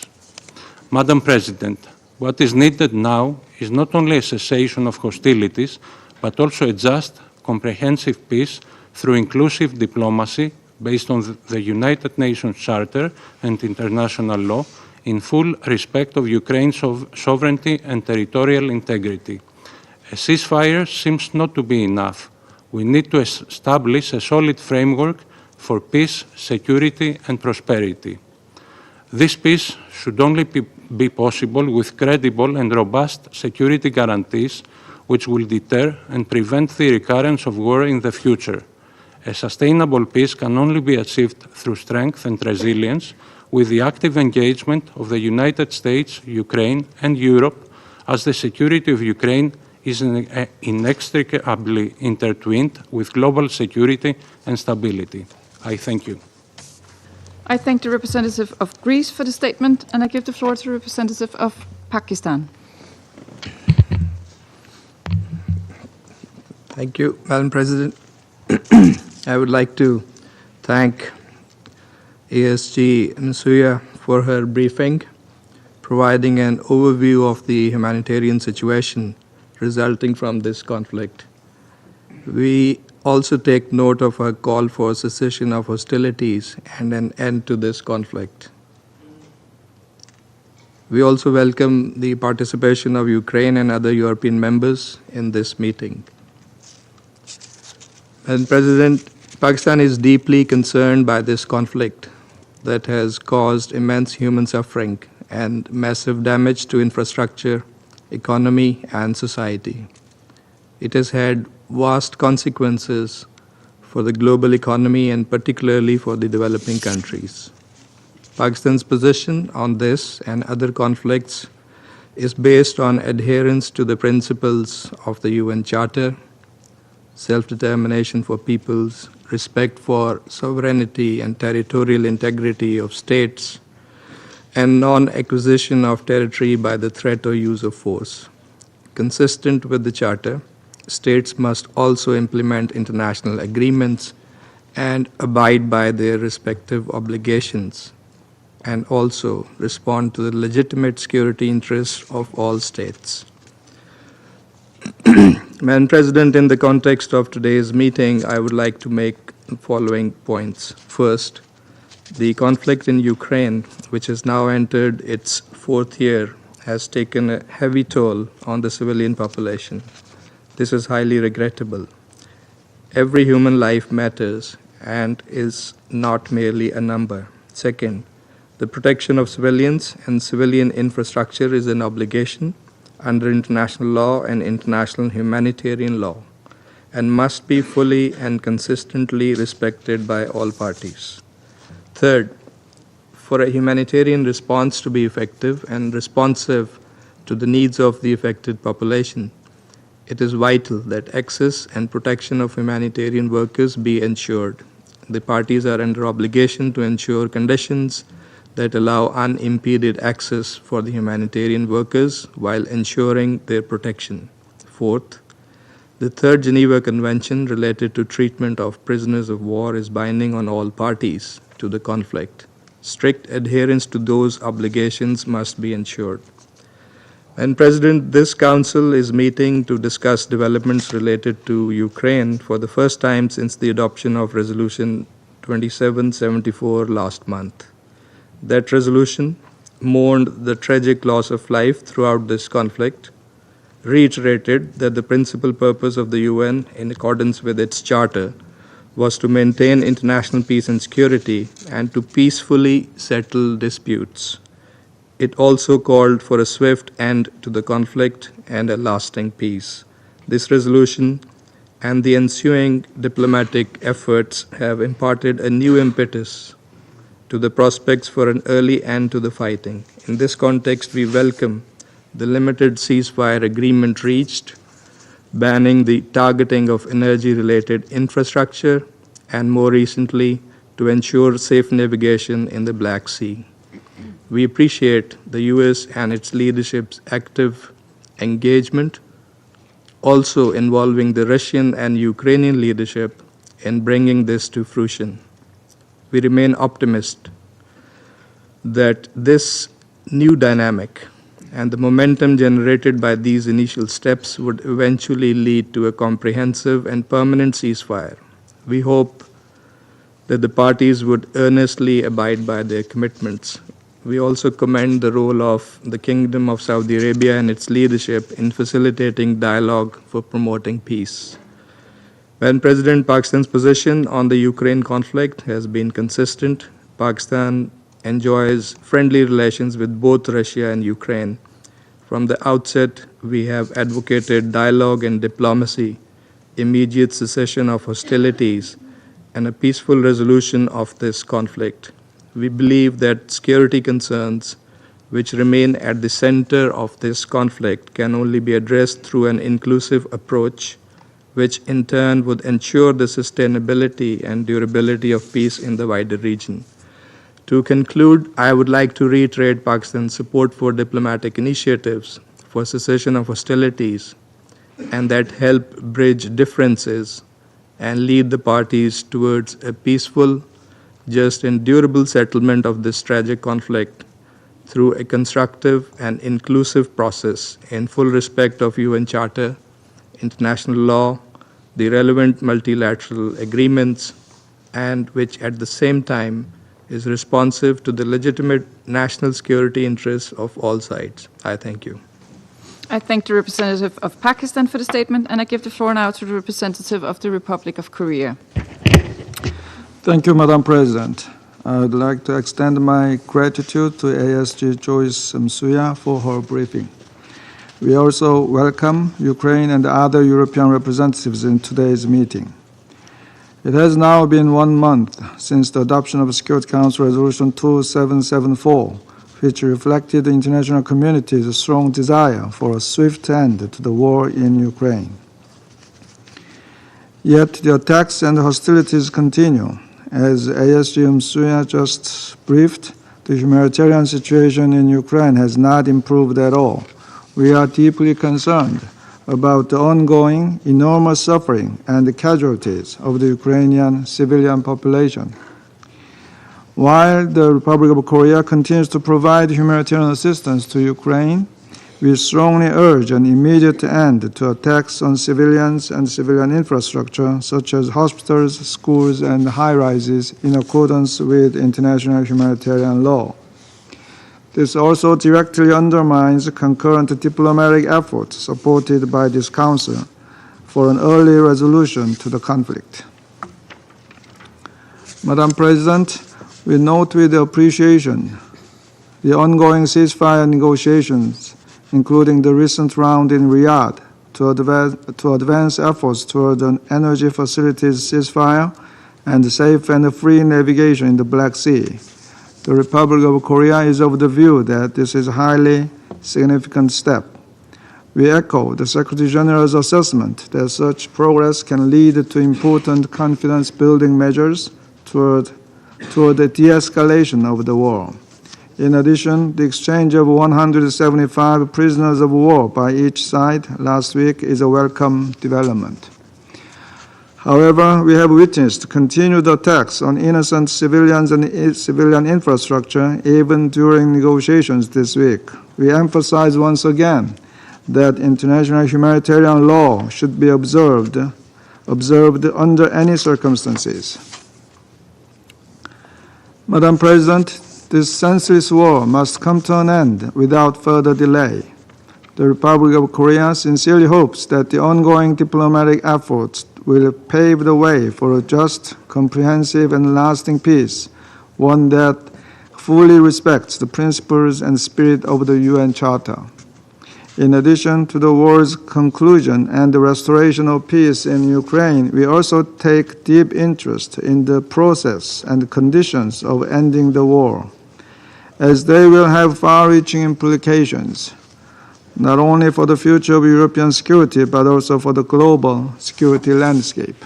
Madam President, what is needed now is not only a cessation of hostilities, but also a just, comprehensive peace through inclusive diplomacy based on the United Nations Charter and international law, in full respect of Ukraine's sovereignty and territorial integrity. A ceasefire seems not to be enough. We need to establish a solid framework for peace, security, and prosperity. This peace should only be possible with credible and robust security guarantees which will deter and prevent the recurrence of war in the future. A sustainable peace can only be achieved through strength and resilience with the active engagement of the United States, Ukraine, and Europe, as the security of Ukraine is inextricably intertwined with global security and stability. I thank you. I thank the representative of Greece for the statement, and I give the floor to the representative of Pakistan. Thank you, Madam President. I would like to thank ASG Msuya for her briefing, providing an overview of the humanitarian situation resulting from this conflict. We also take note of her call for cessation of hostilities and an end to this conflict. We also welcome the participation of Ukraine and other European members in this meeting. Madam President, Pakistan is deeply concerned by this conflict that has caused immense human suffering and massive damage to infrastructure, economy, and society. It has had vast consequences for the global economy and particularly for the developing countries. Pakistan's position on this and other conflicts is based on adherence to the principles of the UN Charter, self-determination for peoples, respect for sovereignty and territorial integrity of states, and non-acquisition of territory by the threat or use of force. Consistent with the Charter, states must also implement international agreements and abide by their respective obligations, and also respond to the legitimate security interests of all states. Madam President, in the context of today's meeting, I would like to make the following points. First, the conflict in Ukraine, which has now entered its fourth year, has taken a heavy toll on the civilian population. This is highly regrettable. Every human life matters and is not merely a number. Second, the protection of civilians and civilian infrastructure is an obligation under international law and international humanitarian law, and must be fully and consistently respected by all parties. Third, for a humanitarian response to be effective and responsive to the needs of the affected population, it is vital that access and protection of humanitarian workers be ensured. The parties are under obligation to ensure conditions that allow unimpeded access for the humanitarian workers while ensuring their protection. Fourth, the Third Geneva Convention related to treatment of prisoners of war is binding on all parties to the conflict. Strict adherence to those obligations must be ensured. And President, this Council is meeting to discuss developments related to Ukraine for the first time since the adoption of Resolution 2774 last month. That resolution mourned the tragic loss of life throughout this conflict, reiterated that the principal purpose of the UN, in accordance with its charter, was to maintain international peace and security and to peacefully settle disputes. It also called for a swift end to the conflict and a lasting peace. This resolution and the ensuing diplomatic efforts have imparted a new impetus to the prospects for an early end to the fighting. In this context, we welcome the limited ceasefire agreement reached, banning the targeting of energy-related infrastructure, and more recently, to ensure safe navigation in the Black Sea. We appreciate the US and its leadership's active engagement, also involving the Russian and Ukrainian leadership in bringing this to fruition. We remain optimistic that this new dynamic and the momentum generated by these initial steps would eventually lead to a comprehensive and permanent ceasefire. We hope that the parties would earnestly abide by their commitments. We also commend the role of the Kingdom of Saudi Arabia and its leadership in facilitating dialogue for promoting peace. When President Pakistan's position on the Ukraine conflict has been consistent, Pakistan enjoys friendly relations with both Russia and Ukraine. From the outset, we have advocated dialogue and diplomacy, immediate cessation of hostilities, and a peaceful resolution of this conflict. We believe that security concerns, which remain at the center of this conflict, can only be addressed through an inclusive approach, which in turn would ensure the sustainability and durability of peace in the wider region. To conclude, I would like to reiterate Pakistan's support for diplomatic initiatives for cessation of hostilities and that help bridge differences and lead the parties towards a peaceful, just and durable settlement of this tragic conflict through a constructive and inclusive process in full respect of UN Charter, international law, the relevant multilateral agreements, and which at the same time is responsive to the legitimate national security interests of all sides. I thank you. I thank the representative of Pakistan for the statement, and I give the floor now to the representative of the Republic of Korea. Thank you, Madam President. I would like to extend my gratitude to ASG Joyce Msuya for her briefing. We also welcome Ukraine and other European representatives in today's meeting. It has now been 1 month since the adoption of Security Council Resolution 2774, which reflected the international community's strong desire for a swift end to the war in Ukraine. Yet the attacks and hostilities continue. As ASG Msuya just briefed, the humanitarian situation in Ukraine has not improved at all. We are deeply concerned about the ongoing enormous suffering and the casualties of the Ukrainian civilian population. While the Republic of Korea continues to provide humanitarian assistance to Ukraine, we strongly urge an immediate end to attacks on civilians and civilian infrastructure, such as hospitals, schools, and high-rises, in accordance with international humanitarian law. This also directly undermines concurrent diplomatic efforts supported by this Council for an early resolution to the conflict. Madam President, we note with appreciation the ongoing ceasefire negotiations, including the recent round in Riyadh, to advance efforts toward an energy facilities ceasefire and safe and free navigation in the Black Sea. The Republic of Korea is of the view that this is a highly significant step. We echo the Secretary General's assessment that such progress can lead to important confidence-building measures toward the de-escalation of the war. In addition, the exchange of 175 prisoners of war by each side last week is a welcome development. However, we have witnessed continued attacks on innocent civilians and civilian infrastructure even during negotiations this week. We emphasize once again that international humanitarian law should be observed under any circumstances. Madam President, this senseless war must come to an end without further delay. The Republic of Korea sincerely hopes that the ongoing diplomatic efforts will pave the way for a just, comprehensive, and lasting peace, one that fully respects the principles and spirit of the UN Charter. In addition to the war's conclusion and the restoration of peace in Ukraine, we also take deep interest in the process and conditions of ending the war, as they will have far-reaching implications, not only for the future of European security, but also for the global security landscape.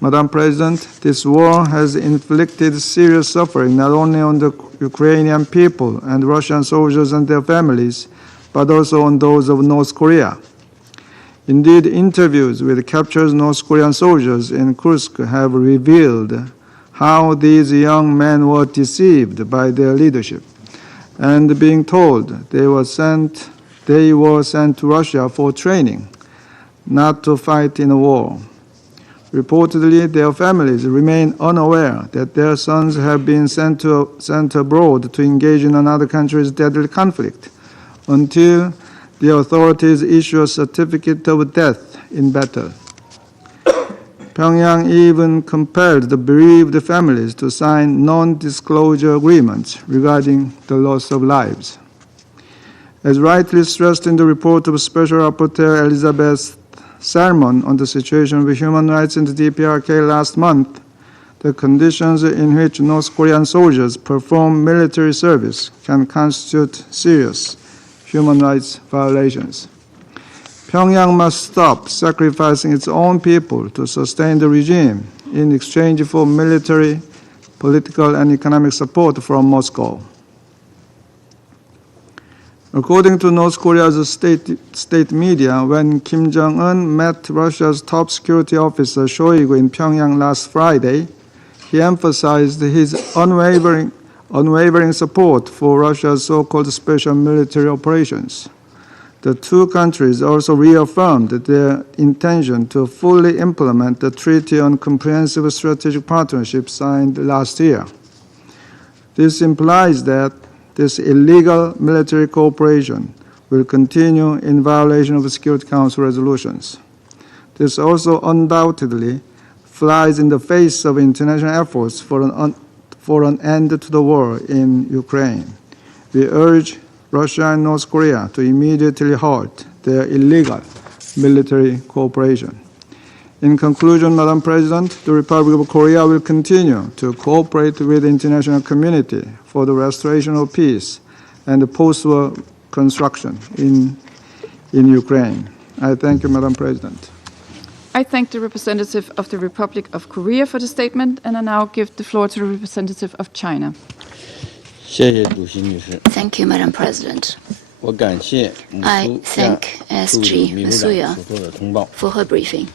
Madam President, this war has inflicted serious suffering not only on the Ukrainian people and Russian soldiers and their families, but also on those of North Korea. Indeed, interviews with captured North Korean soldiers in Crux have revealed how these young men were deceived by their leadership and being told they were sent to Russia for training, not to fight in a war. Reportedly, their families remain unaware that their sons have been sent abroad to engage in another country's deadly conflict until the authorities issue a certificate of death in battle. Pyongyang even compelled the bereaved families to sign non-disclosure agreements regarding the loss of lives. As rightly stressed in the report of Special Rapporteur Elizabeth Salmon on the situation of human rights in the DPRK last month, the conditions in which North Korean soldiers perform military service can constitute serious human rights violations. Pyongyang must stop sacrificing its own people to sustain the regime in exchange for military, political, and economic support from Moscow. According to North Korea's state media, when Kim Jong-un met Russia's top security officer Shoigu in Pyongyang last Friday, he emphasized his unwavering unwavering support for Russia's so-called special military operations. The two countries also reaffirmed their intention to fully implement the Treaty on Comprehensive Strategic Partnership signed last year. This implies that this illegal military cooperation will continue in violation of Security Council resolutions. This also undoubtedly flies in the face of international efforts for an end to the war in Ukraine. We urge Russia and North Korea to immediately halt their illegal military cooperation. In conclusion, Madam President, the Republic of Korea will continue to cooperate with the international community for the restoration of peace and the post-war construction in Ukraine. I thank you, Madam President. I thank the representative of the Republic of Korea for the statement, and I now give the floor to the representative of China. Thank you, Madam President. I thank SG Masuya for her briefing.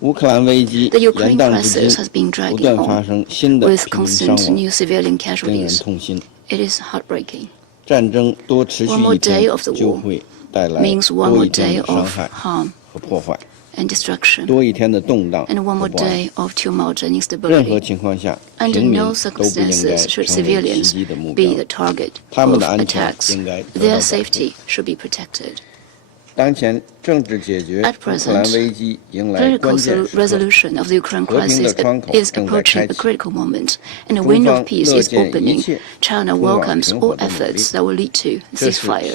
The Ukraine crisis has been dragging on with constant new civilian casualties. It is heartbreaking. One more day of the war means one more day of harm and destruction, and one more day of tumult and instability. Under no circumstances should civilians be the target of attacks. Their safety should be protected. At present, political resolution of the Ukraine crisis is approaching a critical moment, and a window of peace is opening. China welcomes all efforts that will lead to ceasefire,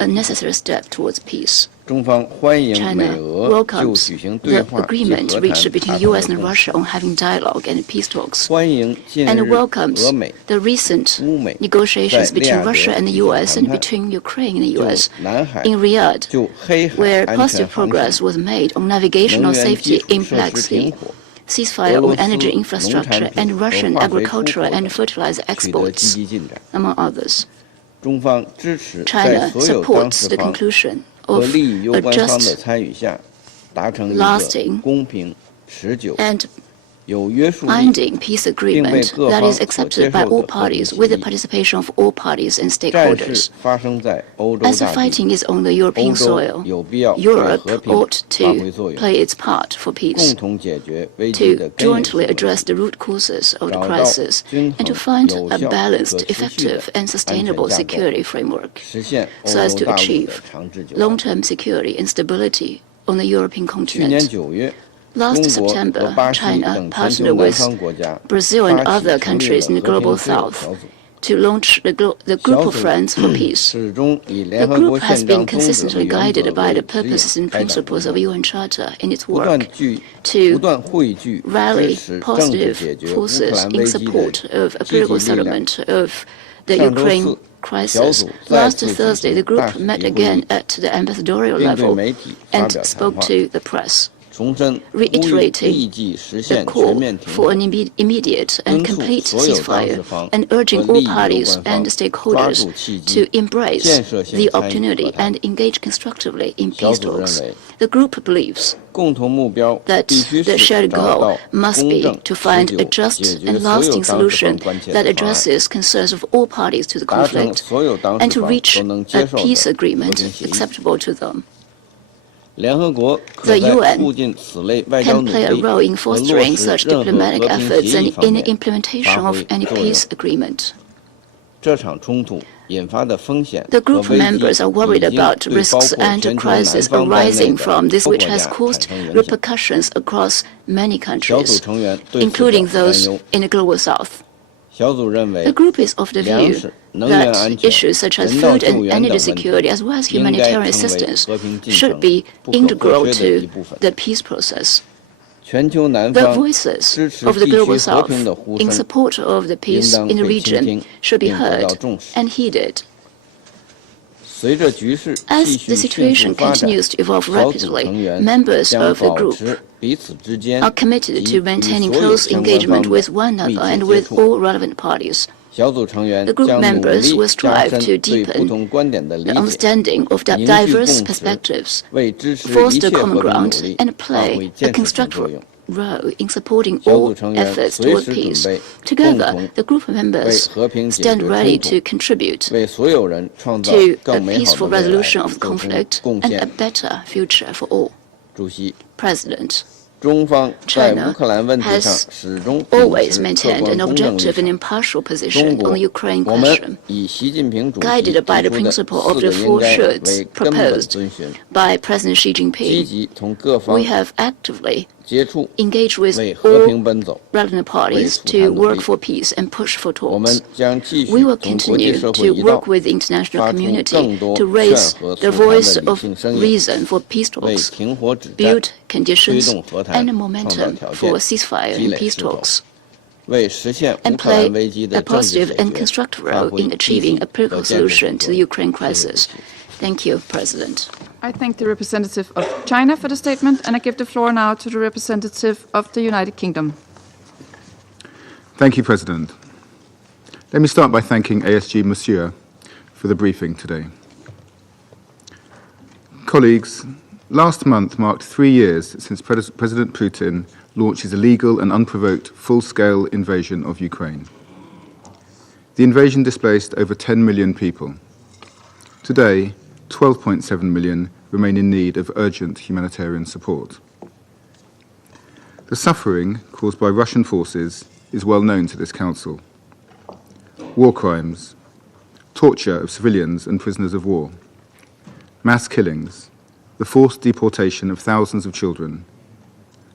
a necessary step towards peace. China welcomes the agreement reached between the U.S. and Russia on having dialogue and peace talks, and welcomes the recent negotiations between Russia and the U.S. and between Ukraine and the U.S. in Riyadh, where positive progress was made on navigational safety in Black Sea, ceasefire on energy infrastructure, and Russian agricultural and fertilizer exports, among others. China supports the conclusion of a just, lasting, and binding peace agreement that is accepted by all parties with the participation of all parties and stakeholders. As the fighting is on the European soil, Europe ought to play its part for peace, to jointly address the root causes of the crisis, and to find a balanced, effective, and sustainable security framework so as to achieve long-term security and stability on the European continent. Last September, China partnered with Brazil and other countries in the Global South to launch the Group of Friends for Peace. The group has been consistently guided by the purposes and principles of UN Charter in its work to rally positive forces in support of a political settlement of the Ukraine crisis. Last Thursday, the group met again at the ambassadorial level and spoke to the press, reiterating the call for an immediate and complete ceasefire and urging all parties and stakeholders to embrace the opportunity and engage constructively in peace talks. The group believes that the shared goal must be to find a just and lasting solution that addresses concerns of all parties to the conflict and to reach a peace agreement acceptable to them. The UN can play a role in fostering such diplomatic efforts and in the implementation of any peace agreement. The group members are worried about risks and crises arising from this, which has caused repercussions across many countries, including those in the Global South. The group is of the view that issues such as food and energy security, as well as humanitarian assistance, should be integral to the peace process. The voices of the Global South in support of the peace in the region should be heard and heeded. As the situation continues to evolve rapidly, members of the group are committed to maintaining close engagement with one another and with all relevant parties. The group members will strive to deepen the understanding of diverse perspectives, foster common ground, and play a constructive role in supporting all efforts toward peace. Together, the group of members stand ready to contribute to a peaceful resolution of the conflict and a better future for all. President, China has always maintained an objective and impartial position on the Ukraine question, guided by the principle of the four shoulds proposed by President Xi Jinping. We have actively engage with all relevant parties to work for peace and push for talks. We will continue to work with the international community to raise the voice of reason for peace talks, build conditions and momentum for ceasefire and peace talks, and play a positive and constructive role in achieving a political solution to the Ukraine crisis. Thank you, President. I thank the representative of China for the statement, and I give the floor now to the representative of the United Kingdom. Thank you, President. Let me start by thanking ASG Monsieur for the briefing today. Colleagues, last month marked 3 years since President Putin launched his illegal and unprovoked full-scale invasion of Ukraine. The invasion displaced over 10 million people. Today, 12.7 million remain in need of urgent humanitarian support. The suffering caused by Russian forces is well known to this Council. War crimes, torture of civilians and prisoners of war, mass killings, the forced deportation of thousands of children,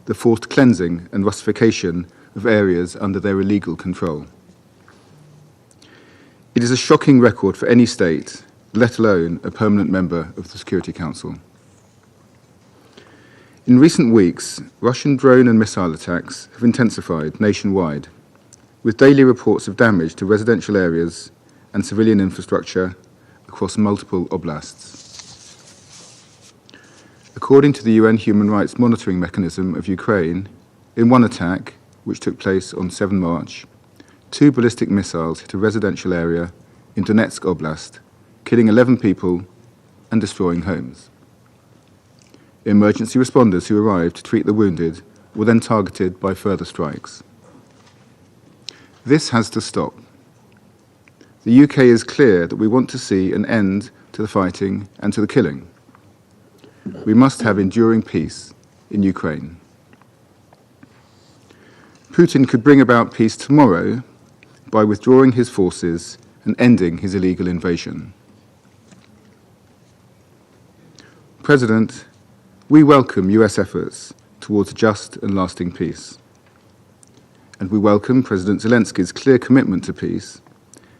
the forced cleansing and Russification of areas under their illegal control. It is a shocking record for any state, let alone a permanent member of the Security Council. In recent weeks, Russian drone and missile attacks have intensified nationwide, with daily reports of damage to residential areas and civilian infrastructure across multiple oblasts. According to the UN Human Rights Monitoring Mechanism of Ukraine, in one attack, which took place on 7 March, 2 ballistic missiles hit a residential area in Donetsk Oblast, killing 11 people and destroying homes. Emergency responders who arrived to treat the wounded were then targeted by further strikes. This has to stop. The UK is clear that we want to see an end to the fighting and to the killing. We must have enduring peace in Ukraine. Putin could bring about peace tomorrow by withdrawing his forces and ending his illegal invasion. President, we welcome US efforts towards a just and lasting peace. And we welcome President Zelensky's clear commitment to peace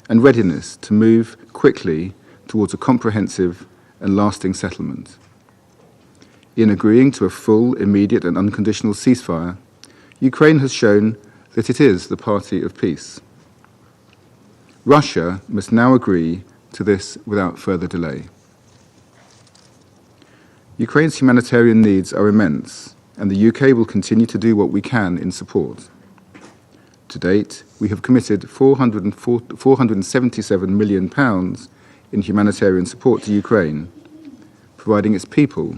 and readiness to move quickly towards a comprehensive and lasting settlement. In agreeing to a full, immediate and unconditional ceasefire, Ukraine has shown that it is the party of peace. Russia must now agree to this without further delay. Ukraine's humanitarian needs are immense, and the UK will continue to do what we can in support. To date, we have committed £477 million in humanitarian support to Ukraine, providing its people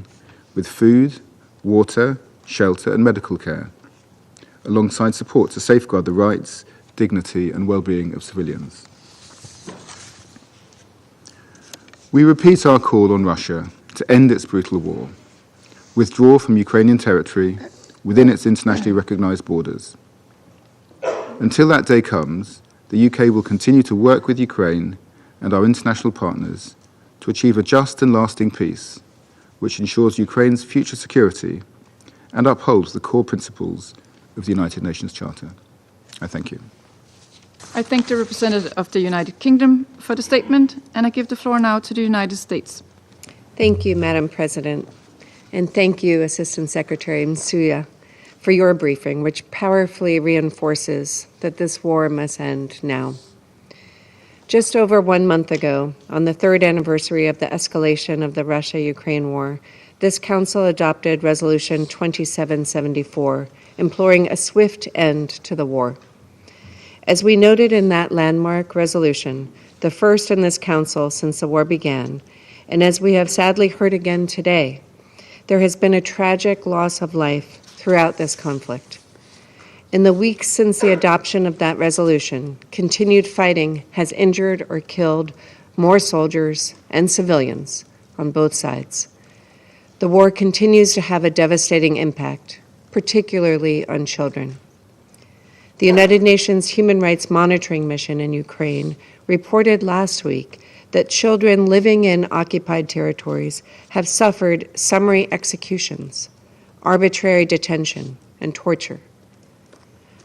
with food, water, shelter and medical care, alongside support to safeguard the rights, dignity and well-being of civilians. We repeat our call on Russia to end its brutal war, withdraw from Ukrainian territory within its internationally recognized borders. Until that day comes, the UK will continue to work with Ukraine and our international partners to achieve a just and lasting peace, which ensures Ukraine's future security and upholds the core principles of the United Nations Charter. I thank you. I thank the representative of the United Kingdom for the statement, and I give the floor now to the United States. Thank you, Madam President, and thank you, Assistant Secretary Msuya, for your briefing, which powerfully reinforces that this war must end now. Just over 1 month ago, on the 3rd anniversary of the escalation of the Russia-Ukraine war, this Council adopted Resolution 2774, imploring a swift end to the war. As we noted in that landmark resolution, the first in this Council since the war began, and as we have sadly heard again today, there has been a tragic loss of life throughout this conflict. In the weeks since the adoption of that resolution, continued fighting has injured or killed more soldiers and civilians on both sides. The war continues to have a devastating impact, particularly on children. The United Nations Human Rights Monitoring Mission in Ukraine reported last week that children living in occupied territories have suffered summary executions, arbitrary detention, and torture.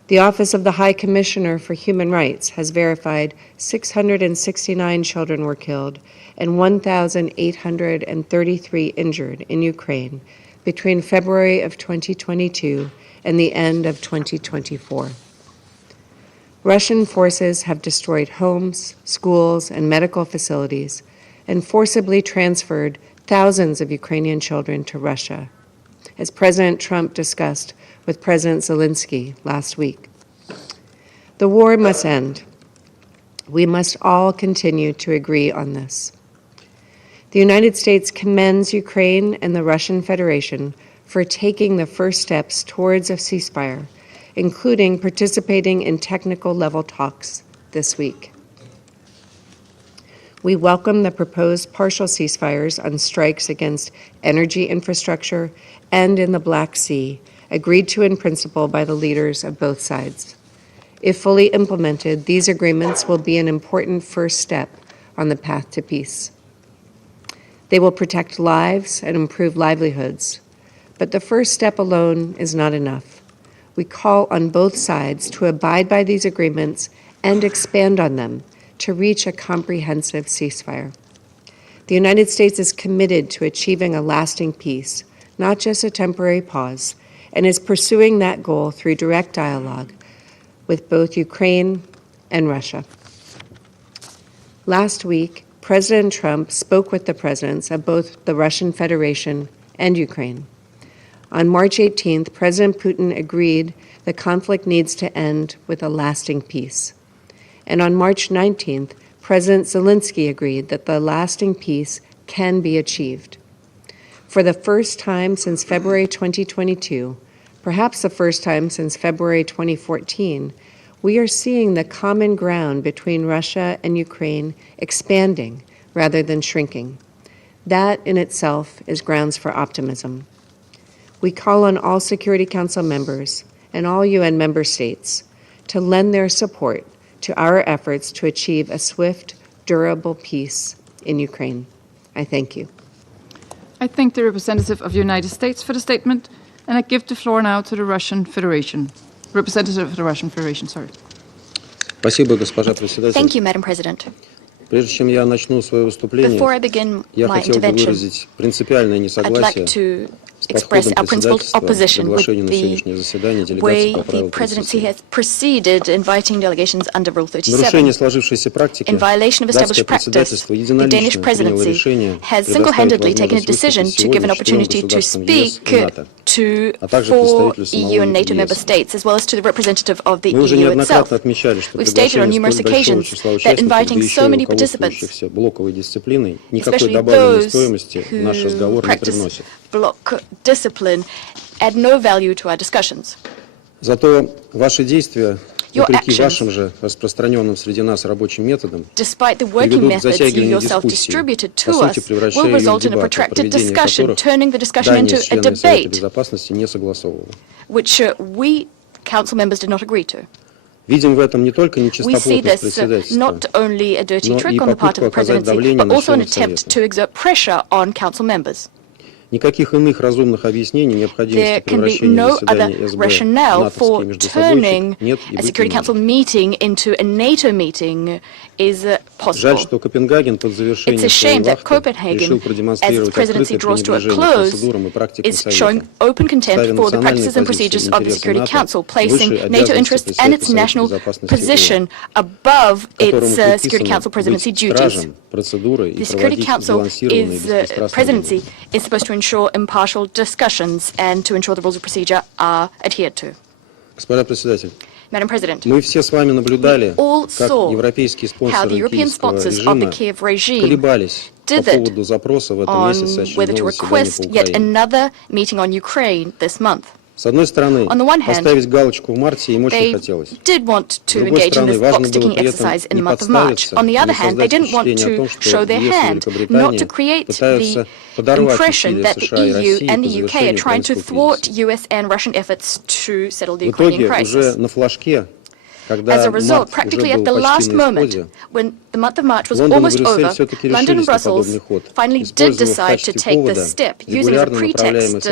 The Office of the High Commissioner for Human Rights has verified 669 children were killed and 1,833 injured in Ukraine between February of 2022 and the end of 2024. Russian forces have destroyed homes, schools, and medical facilities and forcibly transferred thousands of Ukrainian children to Russia, as President Trump discussed with President Zelensky last week. The war must end. We must all continue to agree on this. The United States commends Ukraine and the Russian Federation for taking the first steps towards a ceasefire, including participating in technical level talks this week. We welcome the proposed partial ceasefires on strikes against energy infrastructure and in the Black Sea, agreed to in principle by the leaders of both sides. If fully implemented, these agreements will be an important first step on the path to peace. They will protect lives and improve livelihoods, but the first step alone is not enough. We call on both sides to abide by these agreements and expand on them to reach a comprehensive ceasefire. The United States is committed to achieving a lasting peace, not just a temporary pause, and is pursuing that goal through direct dialogue with both Ukraine and Russia. Last week, President Trump spoke with the presidents of both the Russian Federation and Ukraine. On March 18th, President Putin agreed the conflict needs to end with a lasting peace. And on March 19th, President Zelensky agreed that the lasting peace can be achieved. For the first time since February 2022, perhaps the first time since February 2014, we are seeing the common ground between Russia and Ukraine expanding rather than shrinking. That in itself is grounds for optimism. We call on all Security Council members and all UN member states to lend their support to our efforts to achieve a swift, durable peace in Ukraine. I thank you. I thank the representative of the United States for the statement, and I give the floor now to the Russian Federation. Representative of the Russian Federation, sorry. Thank you, Madam President. Before I begin my intervention, I'd like to express our principled opposition with the way the presidency has proceeded inviting delegations under Rule 37. In violation of established practice, the Danish presidency has single-handedly taken a decision to give an opportunity to speak to 4 EU and NATO member states, as well as to the representative of the EU itself. We've stated on numerous occasions that inviting so many participants, especially those who practice block discipline, add no value to our discussions. Your actions, despite the working methods you yourself distributed to us, will result in a protracted discussion, turning the discussion into a debate, which we Council members did not agree to. We see this not only a dirty trick on the part of the presidency, but also an attempt to exert pressure on Council members. There can be no other rationale for turning a Security Council meeting into a NATO meeting is possible. It's a shame that Copenhagen, as its presidency draws to a close, is showing open contempt for the practices and procedures of the Security Council, placing NATO interests and its national position above its Security Council presidency duties. The Security Council presidency is supposed to ensure impartial discussions and to ensure the rules of procedure are adhered to. Madam President, we all saw how the European sponsors of the Kiev regime dithered on whether to request yet another meeting on Ukraine this month. On the one hand, they did want to engage in this box-ticking exercise in the month of March. On the other hand, they didn't want to show their hand, not to create the impression that the EU and the UK are trying to thwart US and Russian efforts to settle the Ukrainian crisis. As a result, practically at the last moment, when the month of March was almost over, London and Brussels finally did decide to take this step, using as a pretext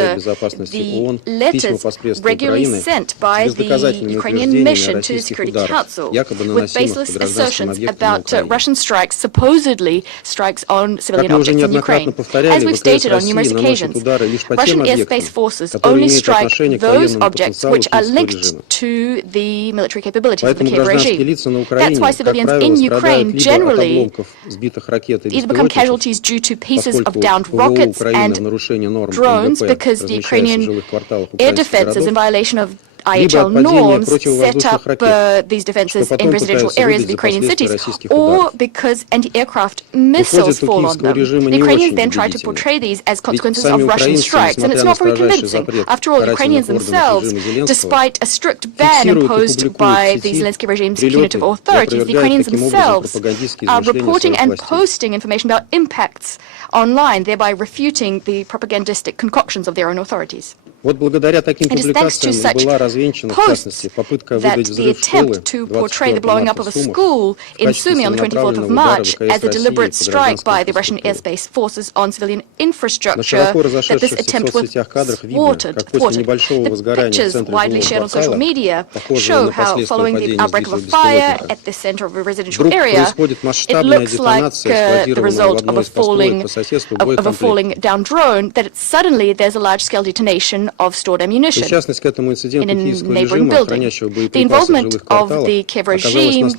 the letters regularly sent by the Ukrainian mission to the Security Council, with baseless assertions about Russian strikes, supposedly strikes on civilian objects in Ukraine. As we've stated on numerous occasions, Russian airspace forces only strike those objects which are linked to the military capabilities of the Kiev regime. That's why civilians in Ukraine generally either become casualties due to pieces of downed rockets and drones because the Ukrainian air defenses, in violation of IHL norms, set up these defenses in residential areas of Ukrainian cities, or because anti-aircraft missiles fall on them. The Ukrainians then try to portray these as consequences of Russian strikes, and it's not very convincing. After all, Ukrainians themselves, despite a strict ban imposed by the Zelensky regime's punitive authorities, the Ukrainians themselves are reporting and posting information about impacts online, thereby refuting the propagandistic concoctions of their own authorities. It is thanks to such posts that the attempt to portray the blowing up of a school in Sumy on the 24th of March as a deliberate strike by the Russian airspace forces on civilian infrastructure, that this attempt was thwarted. The pictures widely shared on social media show how, following the outbreak of a fire at the center of a residential area, it looks like the result of a falling down drone, that suddenly there's a large-scale detonation of stored ammunition in a neighboring building. The involvement of the Kiev regime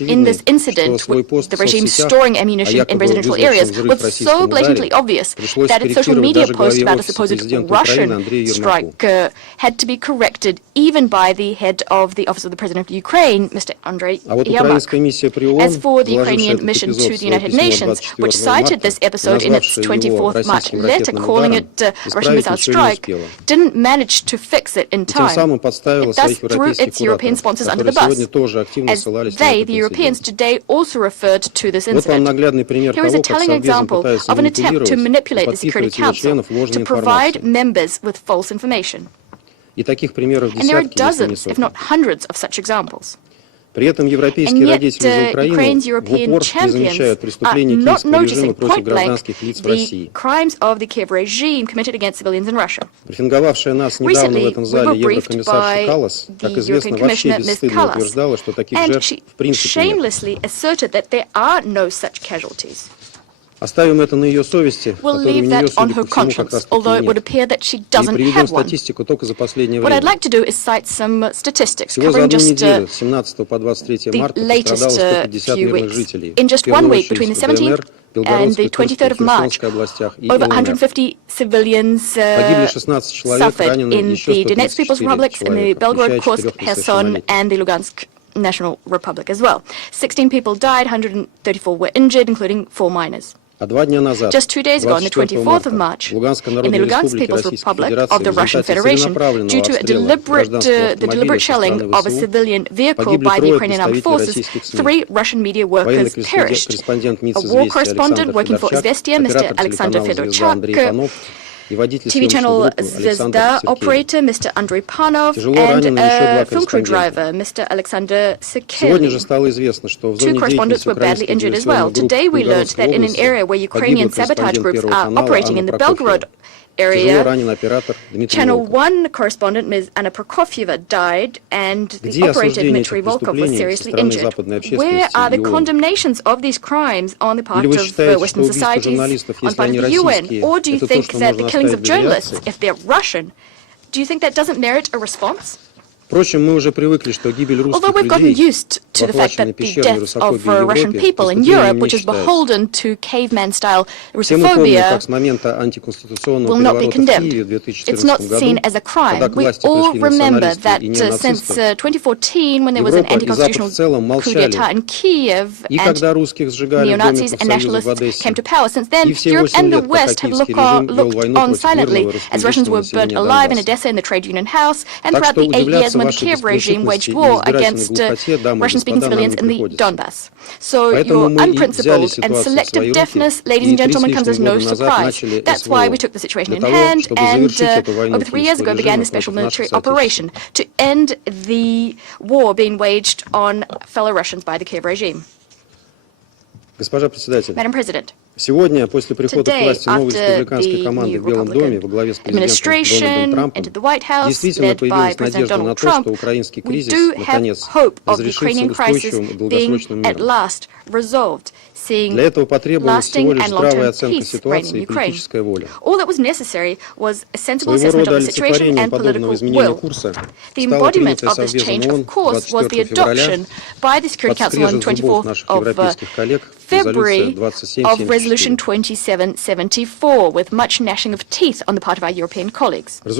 in this incident, with the regime storing ammunition in residential areas, was so blatantly obvious that its social media post about a supposed Russian strike had to be corrected even by the head of the Office of the President of Ukraine, Mr. Andrei Yermak. As for the Ukrainian mission to the United Nations, which cited this episode in its 24th March letter, calling it a Russian missile strike, didn't manage to fix it in time. It thus threw its European sponsors under the bus, as they, the Europeans, today also referred to this incident. Here is a telling example of an attempt to manipulate the Security Council to provide members with false information. And there are dozens, if not hundreds, of such examples. And yet, Ukraine's European champions are not noticing point-blank the crimes of the Kiev regime committed against civilians in Russia. Recently, we were briefed by the European Commissioner, Ms. Kallas, and she shamelessly asserted that there are no such casualties. We'll leave that on her conscience, although it would appear that she doesn't have one. What I'd like to do is cite some statistics covering just the latest few weeks. In just 1 week, between the 17th and the 23rd of March, over 150 civilians suffered in the Donetsk People's Republics, in the Belgorod, Kursk, Kherson, and the Lugansk National Republic as well. 16 people died, 134 were injured, including 4 minors. Just 2 days ago, on the 24th of March, in the Lugansk People's Republic of the Russian Federation, due to the deliberate shelling of a civilian vehicle by the Ukrainian armed forces, 3 Russian media workers perished. A war correspondent working for Izvestia, Mr. Alexander Fedorchuk, TV channel Zvezda operator, Mr. Andrei Panov, and a film crew driver, Mr. Alexander Sekeli. 2 correspondents were badly injured as well. Today we learned that in an area where Ukrainian sabotage groups are operating in the Belgorod area, Channel 1 correspondent Ms. Anna Prokofieva died, and the operator Dmitry Volkov was seriously injured. Where are the condemnations of these crimes on the part of Western societies, on the part of the UN? Or do you think that the killings of journalists, if they're Russian, do you think that doesn't merit a response? Although we've gotten used to the fact that the deaths of Russian people in Europe, which is beholden to caveman-style Russophobia, will not be condemned. It's not seen as a crime. We all remember that since 2014, when there was an anti-constitutional coup d'etat in Kiev and neo-Nazis and nationalists came to power, since then Europe and the West have looked on silently as Russians were burnt alive in Odessa in the Trade Union House, and throughout the 8 years when the Kiev regime waged war against Russian-speaking civilians in the Donbass. So your unprincipled and selective deafness, ladies and gentlemen, comes as no surprise. That's why we took the situation in hand and over 3 years ago began the special military operation to end the war being waged on fellow Russians by the Kiev regime. Madam President, today, after the new Republican administration entered the White House, led by President Donald Trump, we do have hope of the Ukrainian crisis being at last resolved, seeing lasting and long-term peace reign in Ukraine. All that was necessary was a sensible assessment of the situation and political will. The embodiment of this change, of course, was the adoption by the Security Council on 24th of February of Resolution 2774, with much gnashing of teeth on the part of our European colleagues. Of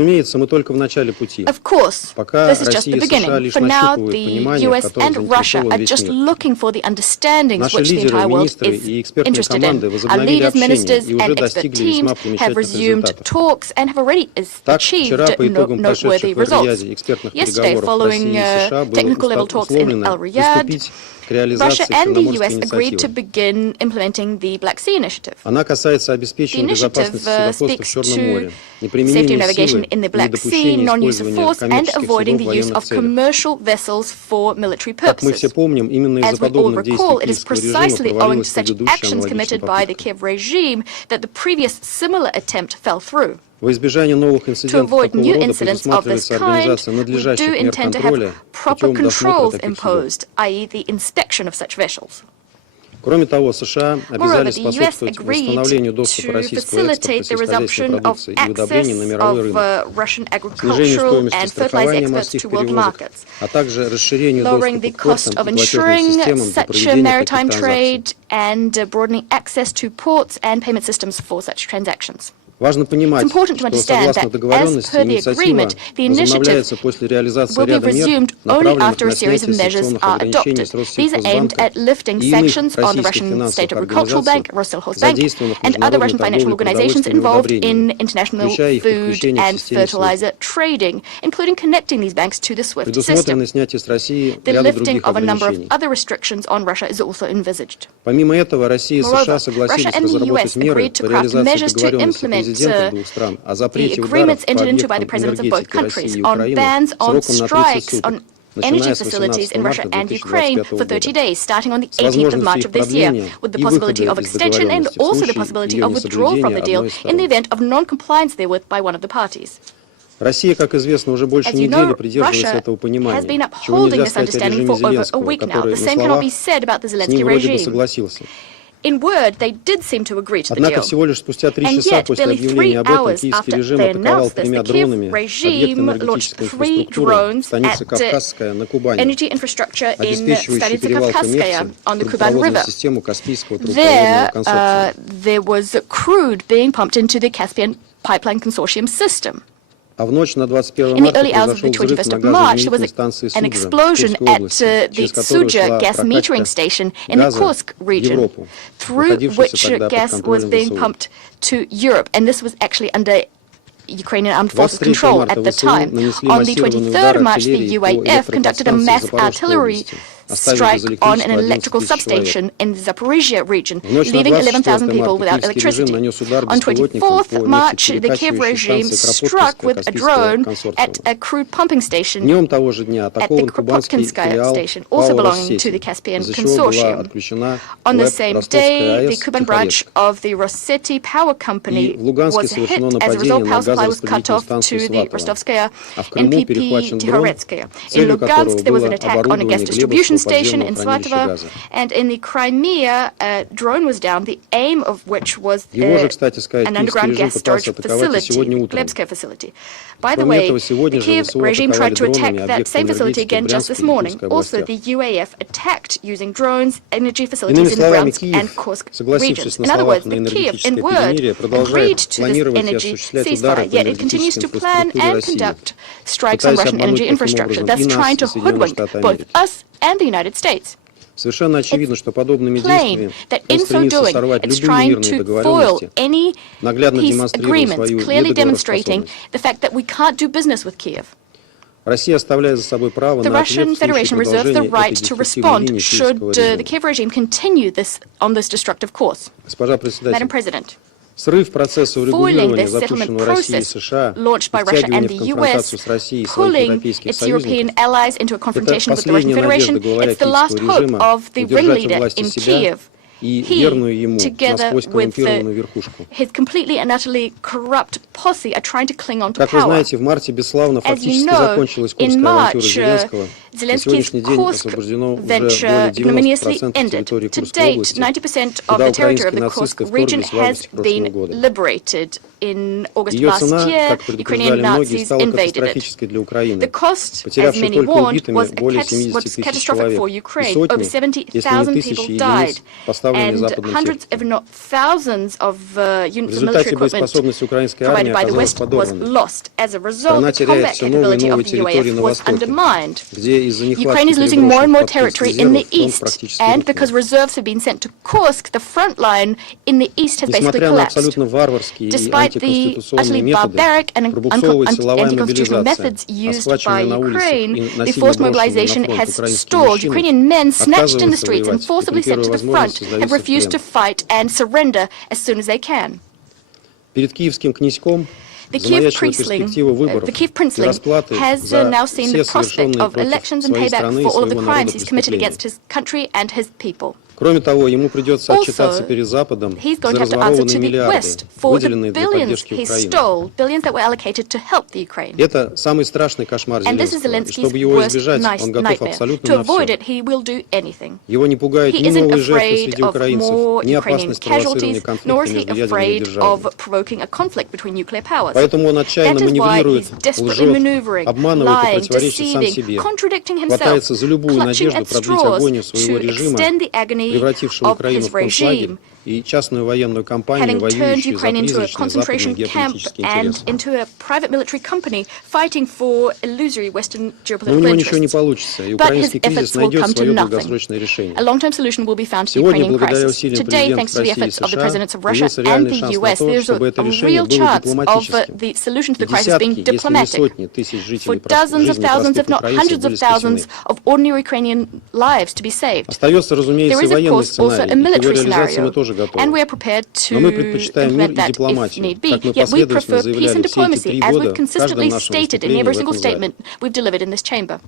course, this is just the beginning. For now, the US and Russia are just looking for the understandings which the entire world is interested in. Our leaders, ministers, and expert teams have resumed talks and have already achieved noteworthy results. Yesterday, following technical level talks in Al Riyadh, Russia and the US agreed to begin implementing the Black Sea Initiative. The initiative speaks to safety of navigation in the Black Sea, non-use of force, and avoiding the use of commercial vessels for military purposes. As we all recall, it is precisely owing to such actions committed by the Kiev regime that the previous similar attempt fell through. To avoid new incidents of this kind, we do intend to have proper controls imposed, i.e. the inspection of such vessels. Moreover, the US agreed to facilitate the resumption of access of Russian agricultural and fertilizer exports to world markets, lowering the cost of ensuring such a maritime trade and broadening access to ports and payment systems for such transactions. It's important to understand that, as per the agreement, the initiative will be resumed only after a series of measures are adopted. These are aimed at lifting sanctions on the Russian State Agricultural Bank, Rossельхозbank, and other Russian financial organizations involved in international food and fertilizer trading, including connecting these banks to the SWIFT system. The lifting of a number of other restrictions on Russia is also envisaged. Moreover, Russia and the US agreed to craft measures to implement the agreements entered into by the presidents of both countries on bans on strikes on energy facilities in Russia and Ukraine for 30 days, starting on the 18th of March of this year, with the possibility of extension and also the possibility of withdrawal from the deal in the event of non-compliance therewith by one of the parties. As you know, Russia has been upholding this understanding for over a week now. The same cannot be said about the Zelensky regime. In word, they did seem to agree to the deal. And yet, barely 3 hours after they announced this, the Kiev regime launched 3 drones at energy infrastructure in Staritsa-Kavkazskaya on the Kuban River. There was crude being pumped into the Caspian Pipeline Consortium system. In the early hours of the 21st of March, there was an explosion at the Suja gas metering station in the Kursk region, through which gas was being pumped to Europe. And this was actually under Ukrainian Armed Forces control at the time. On the 23rd of March, the UAF conducted a mass artillery strike on an electrical substation in the Zaporizhia region, leaving 11,000 people without electricity. On 24th March, the Kiev regime struck with a drone at a crude pumping station at the Kropotkinskaya station, also belonging to the Caspian Consortium. On the same day, the Kuban branch of the Rosseti Power Company was hit. As a result, power supply was cut off to the Rostovskaya and PP Tihoretskaya. In Lugansk, there was an attack on a gas distribution station in Svatova, and in the Crimea, a drone was down, the aim of which was an underground gas storage facility, Glebskaya facility. By the way, the Kiev regime tried to attack that same facility again just this morning. Also, the UAF attacked using drones energy facilities in Bryansk and Kursk regions. In other words, the Kiev, in word, agreed to this energy ceasefire, yet it continues to plan and conduct strikes on Russian energy infrastructure, thus trying to hoodwink both us and the United States. It's plain that in so doing, it's trying to foil any peace agreements, clearly demonstrating the fact that we can't do business with Kiev. The Russian Federation reserves the right to respond should the Kiev regime continue on this destructive course. Madam President, foiling this settlement process launched by Russia and the US, pulling its European allies into a confrontation with the Russian Federation, it's the last hope of the ringleader in Kiev. He, together with his completely and utterly corrupt posse, are trying to cling on to power. As you know, in March, Zelensky's Kursk venture ignominiously ended. To date, 90% of the territory of the Kursk region has been liberated. In August last year, Ukrainian Nazis invaded it. The cost, as many warned, was catastrophic for Ukraine. Over 70,000 people died, and hundreds, if not thousands, of units of military equipment provided by the West was lost. As a result, the combat capability of the UAF was undermined. Ukraine is losing more and more territory in the east, and because reserves have been sent to Kursk, the front line in the east has basically collapsed. Despite the utterly barbaric and anti-constitutional methods used by Ukraine, the forced mobilization has stalled. Ukrainian men snatched in the streets and forcibly sent to the front have refused to fight and surrender as soon as they can. The Kiev princeling has now seen the prospect of elections and payback for all of the crimes he's committed against his country and his people. Also, he's going to have to answer to the West for the billions he stole, billions that were allocated to help the Ukraine. And this is Zelensky's worst nightmare. To avoid it, he will do anything. He isn't afraid of more Ukrainian casualties, nor is he afraid of provoking a conflict between nuclear powers. That is why he's desperately maneuvering, lying, deceiving, contradicting himself, clutching at straws to extend the agony of his regime, having turned Ukraine into a concentration camp and into a private military company fighting for illusory Western geopolitical interests. But his efforts will come to nothing. A long-term solution will be found to the Ukrainian crisis. Today, thanks to the efforts of the presidents of Russia and the US, there's a real chance of the solution to the crisis being diplomatic. For dozens of thousands, if not hundreds of thousands, of ordinary Ukrainian lives to be saved. There is, of course, also a military scenario, and we are prepared to implement that if need be. Yet we prefer peace and diplomacy, as we've consistently stated in every single statement we've delivered in this chamber.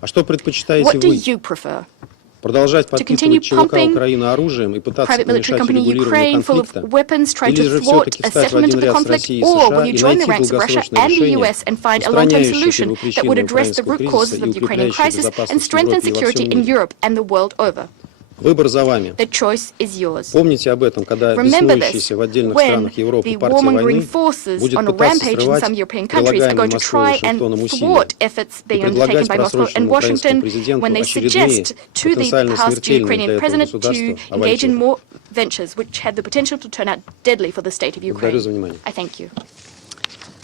What do you prefer? To continue pumping private military company Ukraine full of weapons, trying to thwart a settlement of the conflict, or will you join the ranks of Russia and the US and find a long-term solution that would address the root causes of the Ukrainian crisis and strengthen security in Europe and the world over? The choice is yours. Remember this when the warmongering forces on a rampage in some European countries are going to try and thwart efforts being undertaken by Moscow and Washington when they suggest to the past Ukrainian president to engage in more ventures which have the potential to turn out deadly for the state of Ukraine. I thank you.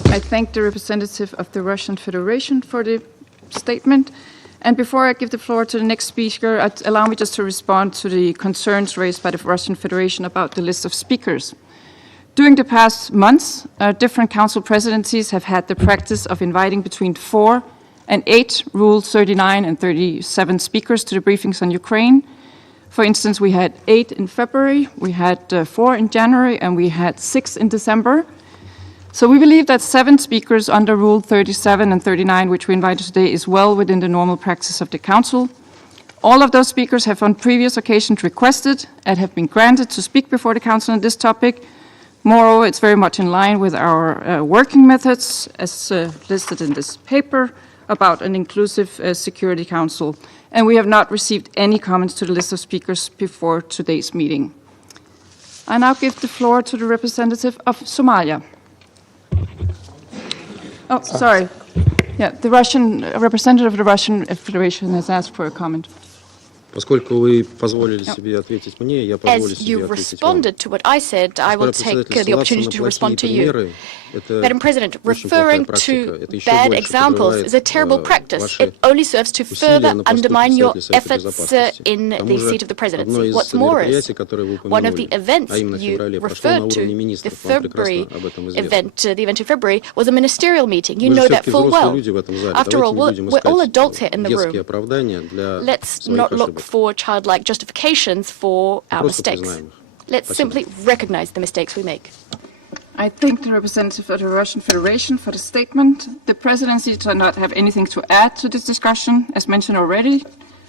I thank the representative of the Russian Federation for the statement. And before I give the floor to the next speaker, allow me just to respond to the concerns raised by the Russian Federation about the list of speakers. During the past months, different council presidencies have had the practice of inviting between 4 and 8 Rule 39 and 37 speakers to the briefings on Ukraine. For instance, we had 8 in February, we had 4 in January, and we had 6 in December. So we believe that 7 speakers under Rule 37 and 39, which we invited today, is well within the normal practice of the Council. All of those speakers have on previous occasions requested and have been granted to speak before the Council on this topic. Moreover, it's very much in line with our working methods as listed in this paper about an inclusive Security Council, and we have not received any comments to the list of speakers before today's meeting. I now give the floor to the representative of Somalia. Oh, sorry. Yeah, the Russian representative of the Russian Federation has asked for a comment. As you responded to what I said, I will take the opportunity to respond to you. Madam President, referring to bad examples is a terrible practice. It only serves to further undermine your efforts in the seat of the presidency. What's more is, one of the events you referred to, the February event, the event in February, was a ministerial meeting. You know that full well. After all, we're all adults here in the room. Let's not look for childlike justifications for our mistakes. Let's simply recognize the mistakes we make. I thank the representative of the Russian Federation for the statement. The presidency does not have anything to add to this discussion. As mentioned already,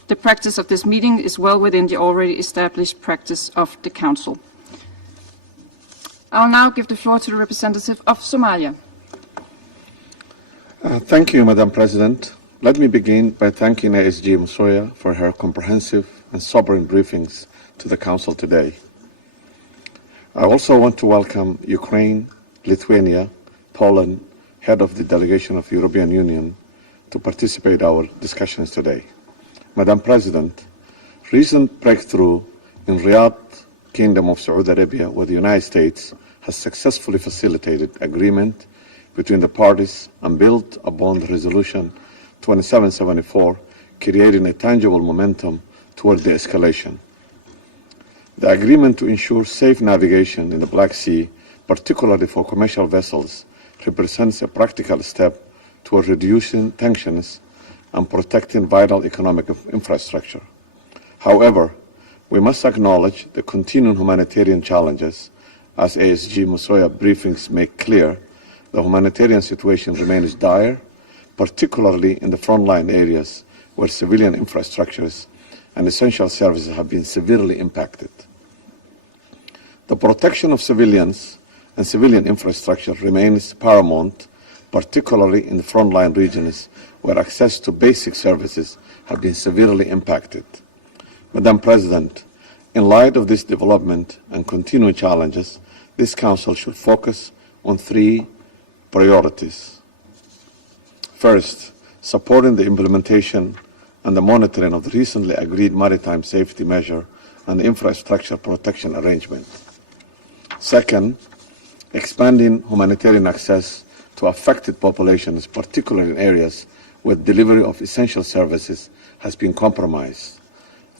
the practice of this meeting is well within the already established practice of the Council. I'll now give the floor to the representative of Somalia. Thank you, Madam President. Let me begin by thanking ASG Msuya for her comprehensive and sobering briefings to the Council today. I also want to welcome Ukraine, Lithuania, Poland, head of the delegation of the European Union, to participate in our discussions today. Madam President, recent breakthrough in Riyadh, Kingdom of Saudi Arabia, with the United States has successfully facilitated agreement between the parties and built upon the resolution 2774, creating a tangible momentum toward de-escalation. The agreement to ensure safe navigation in the Black Sea, particularly for commercial vessels, represents a practical step toward reducing tensions and protecting vital economic infrastructure. However, we must acknowledge the continuing humanitarian challenges. As ASG Msuya briefings make clear, the humanitarian situation remains dire, particularly in the frontline areas where civilian infrastructures and essential services have been severely impacted. The protection of civilians and civilian infrastructure remains paramount, particularly in the frontline regions where access to basic services have been severely impacted. Madam President, in light of this development and continuing challenges, this Council should focus on three priorities. First, supporting the implementation and the monitoring of the recently agreed maritime safety measure and the infrastructure protection arrangement. Second, expanding humanitarian access to affected populations, particularly in areas where delivery of essential services has been compromised.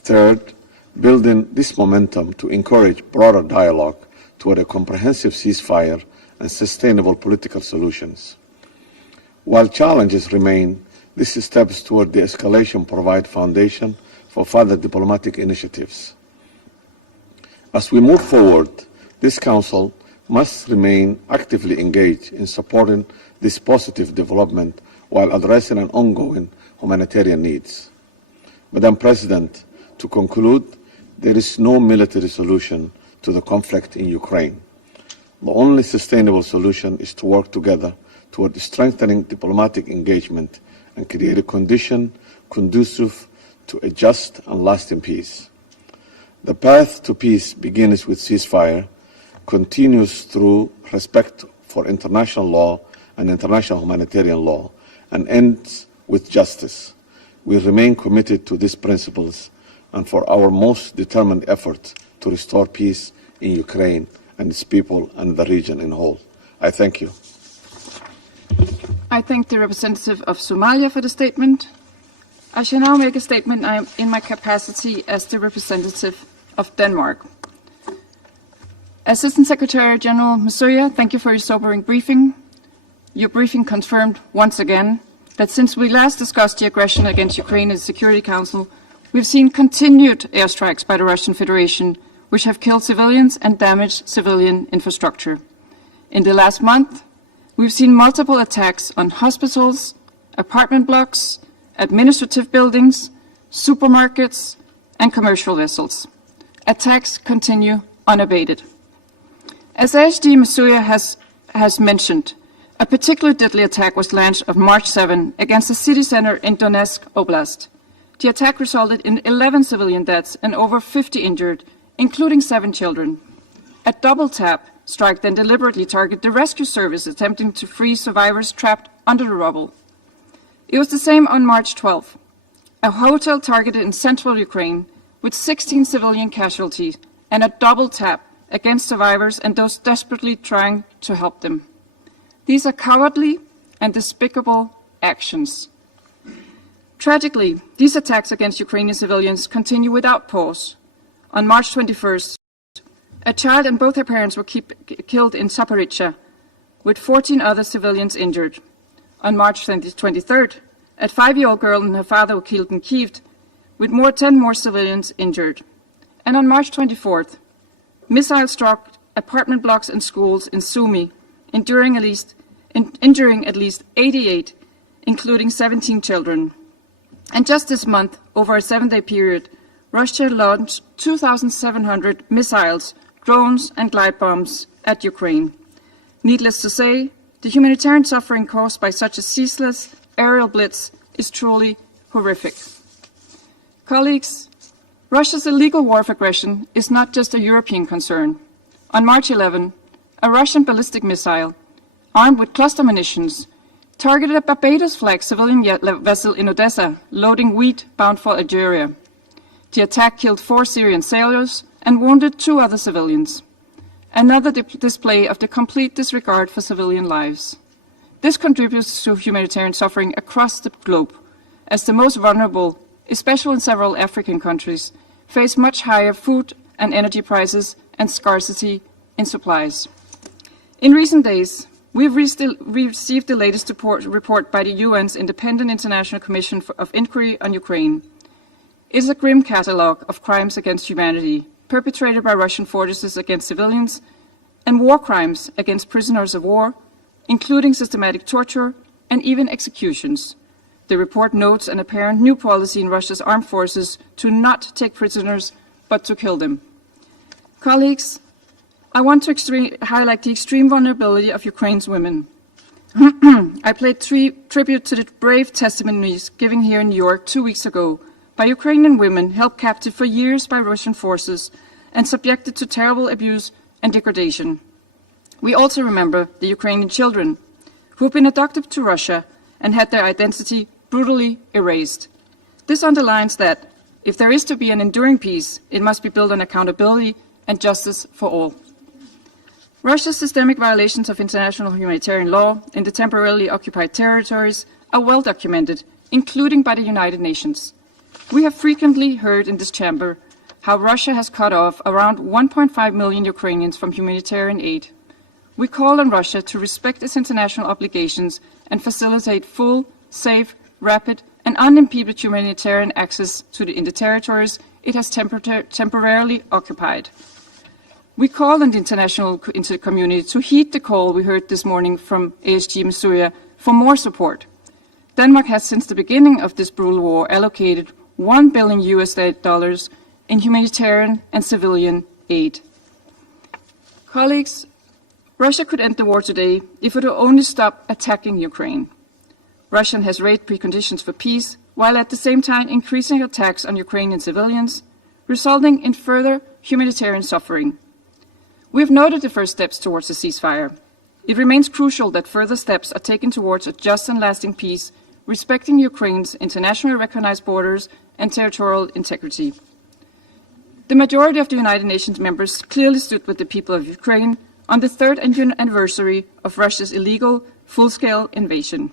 Third, building this momentum to encourage broader dialogue toward a comprehensive ceasefire and sustainable political solutions. While challenges remain, these steps toward de-escalation provide foundation for further diplomatic initiatives. As we move forward, this Council must remain actively engaged in supporting this positive development while addressing an ongoing humanitarian needs. Madam President, to conclude, there is no military solution to the conflict in Ukraine. The only sustainable solution is to work together toward strengthening diplomatic engagement and create a condition conducive to a just and lasting peace. The path to peace begins with ceasefire, continues through respect for international law and international humanitarian law, and ends with justice. We remain committed to these principles and for our most determined efforts to restore peace in Ukraine and its people and the region in whole. I thank you. I thank the representative of Somalia for the statement. I shall now make a statement in my capacity as the representative of Denmark. Assistant Secretary General Msuya, thank you for your sobering briefing. Your briefing confirmed once again that since we last discussed the aggression against Ukraine in the Security Council, we've seen continued airstrikes by the Russian Federation, which have killed civilians and damaged civilian infrastructure. In the last month, we've seen multiple attacks on hospitals, apartment blocks, administrative buildings, supermarkets, and commercial vessels. Attacks continue unabated. As ASG Msuya has mentioned, A particularly deadly attack was launched on March 7 against a city center in Donetsk Oblast. The attack resulted in 11 civilian deaths and over 50 injured, including 7 children. A double tap strike then deliberately targeted the rescue service attempting to free survivors trapped under the rubble. It was the same on March 12. A hotel targeted in central Ukraine with 16 civilian casualties and a double tap against survivors and those desperately trying to help them. These are cowardly and despicable actions. Tragically, these attacks against Ukrainian civilians continue without pause. On March 21st, a child and both her parents were killed in Zaporizhzhia, with 14 other civilians injured. On March 23rd, a 5-year-old girl and her father were killed in Kyiv, with 10 more civilians injured. And on March 24th, missiles struck apartment blocks and schools in Sumy, injuring at least 88, including 17 children. And just this month, over a 7-day period, Russia launched 2,700 missiles, drones and glide bombs at Ukraine. Needless to say, the humanitarian suffering caused by such a ceaseless aerial blitz is truly horrific. Colleagues, Russia's illegal war of aggression is not just a European concern. On March 11, a Russian ballistic missile, armed with cluster munitions, targeted a Barbados-flagged civilian vessel in Odessa, loading wheat bound for Algeria. The attack killed 4 Syrian sailors and wounded 2 other civilians. Another display of the complete disregard for civilian lives. This contributes to humanitarian suffering across the globe, as the most vulnerable, especially in several African countries, face much higher food and energy prices and scarcity in supplies. In recent days, we've received the latest report by the UN's Independent International Commission of Inquiry on Ukraine. It is a grim catalogue of crimes against humanity perpetrated by Russian forces against civilians and war crimes against prisoners of war, including systematic torture and even executions. The report notes an apparent new policy in Russia's armed forces to not take prisoners, but to kill them. Colleagues, I want to highlight the extreme vulnerability of Ukraine's women. I paid tribute to the brave testimonies given here in New York 2 weeks ago by Ukrainian women held captive for years by Russian forces and subjected to terrible abuse and degradation. We also remember the Ukrainian children who have been adopted to Russia and had their identity brutally erased. This underlines that if there is to be an enduring peace, it must be built on accountability and justice for all. Russia's systemic violations of international humanitarian law in the temporarily occupied territories are well documented, including by the United Nations. We have frequently heard in this chamber how Russia has cut off around 1.5 million Ukrainians from humanitarian aid. We call on Russia to respect its international obligations and facilitate full, safe, rapid, and unimpeded humanitarian access to the territories it has temporarily occupied. We call on the international community to heed the call we heard this morning from ASG Masuya for more support. Denmark has, since the beginning of this brutal war, allocated $1 billion in humanitarian and civilian aid. Colleagues, Russia could end the war today if it would only stop attacking Ukraine. Russia has raised preconditions for peace, while at the same time increasing attacks on Ukrainian civilians, resulting in further humanitarian suffering. We have noted the first steps towards a ceasefire. It remains crucial that further steps are taken towards a just and lasting peace, respecting Ukraine's internationally recognized borders and territorial integrity. The majority of the United Nations members clearly stood with the people of Ukraine on the 3rd anniversary of Russia's illegal, full-scale invasion.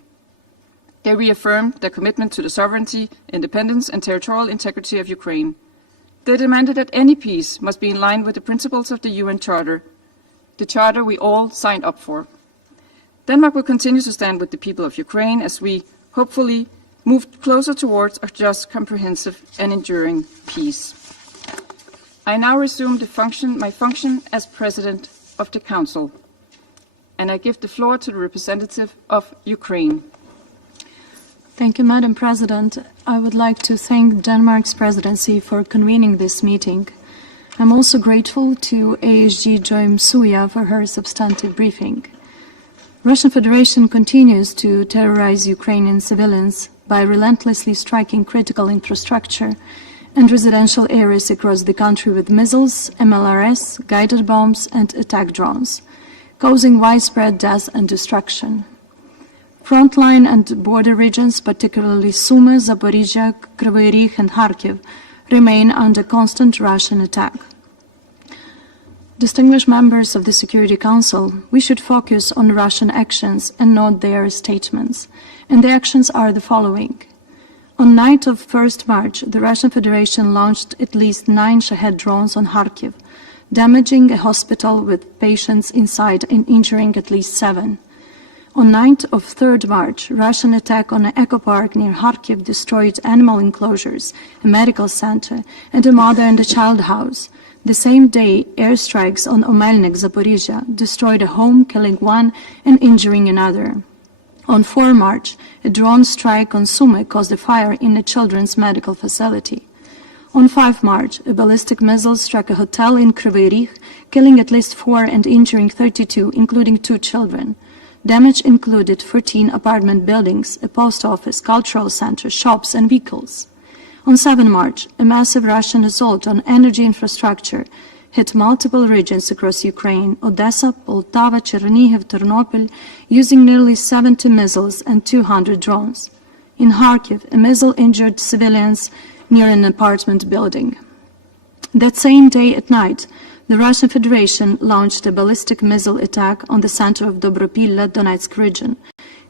They reaffirmed their commitment to the sovereignty, independence, and territorial integrity of Ukraine. They demanded that any peace must be in line with the principles of the UN Charter, the charter we all signed up for. Denmark will continue to stand with the people of Ukraine as we, hopefully, move closer towards a just, comprehensive, and enduring peace. I now resume my function as President of the Council, and I give the floor to the representative of Ukraine. Thank you, Madam President. I would like to thank Denmark's presidency for convening this meeting. I'm also grateful to ASG Joy Msuya for her substantive briefing. Russian Federation continues to terrorize Ukrainian civilians by relentlessly striking critical infrastructure and residential areas across the country with missiles, MLRS, guided bombs, and attack drones, causing widespread death and destruction. Frontline and border regions, particularly Sumy, Zaporizhia, Kryvyi Rih, and Kharkiv, remain under constant Russian attack. Distinguished members of the Security Council, we should focus on Russian actions and not their statements. And the actions are the following. On night of 1st March, the Russian Federation launched at least 9 Shahed drones on Kharkiv, damaging a hospital with patients inside and injuring at least 7. On night of 3rd March, Russian attack on an eco park near Kharkiv destroyed animal enclosures, a medical center, and a mother and a child house. The same day, airstrikes on Omelnik, Zaporizhia, destroyed a home, killing 1 and injuring another. On 4 March, a drone strike on Sumy caused a fire in a children's medical facility. On 5 March, a ballistic missile struck a hotel in Kryvyi Rih, killing at least 4 and injuring 32, including 2 children. Damage included 14 apartment buildings, a post office, cultural center, shops, and vehicles. On 7 March, a massive Russian assault on energy infrastructure hit multiple regions across Ukraine, Odessa, Poltava, Chernihiv, Ternopil, using nearly 70 missiles and 200 drones. In Kharkiv, a missile injured civilians near an apartment building. That same day at night, the Russian Federation launched a ballistic missile attack on the center of Dobropilla, Donetsk region,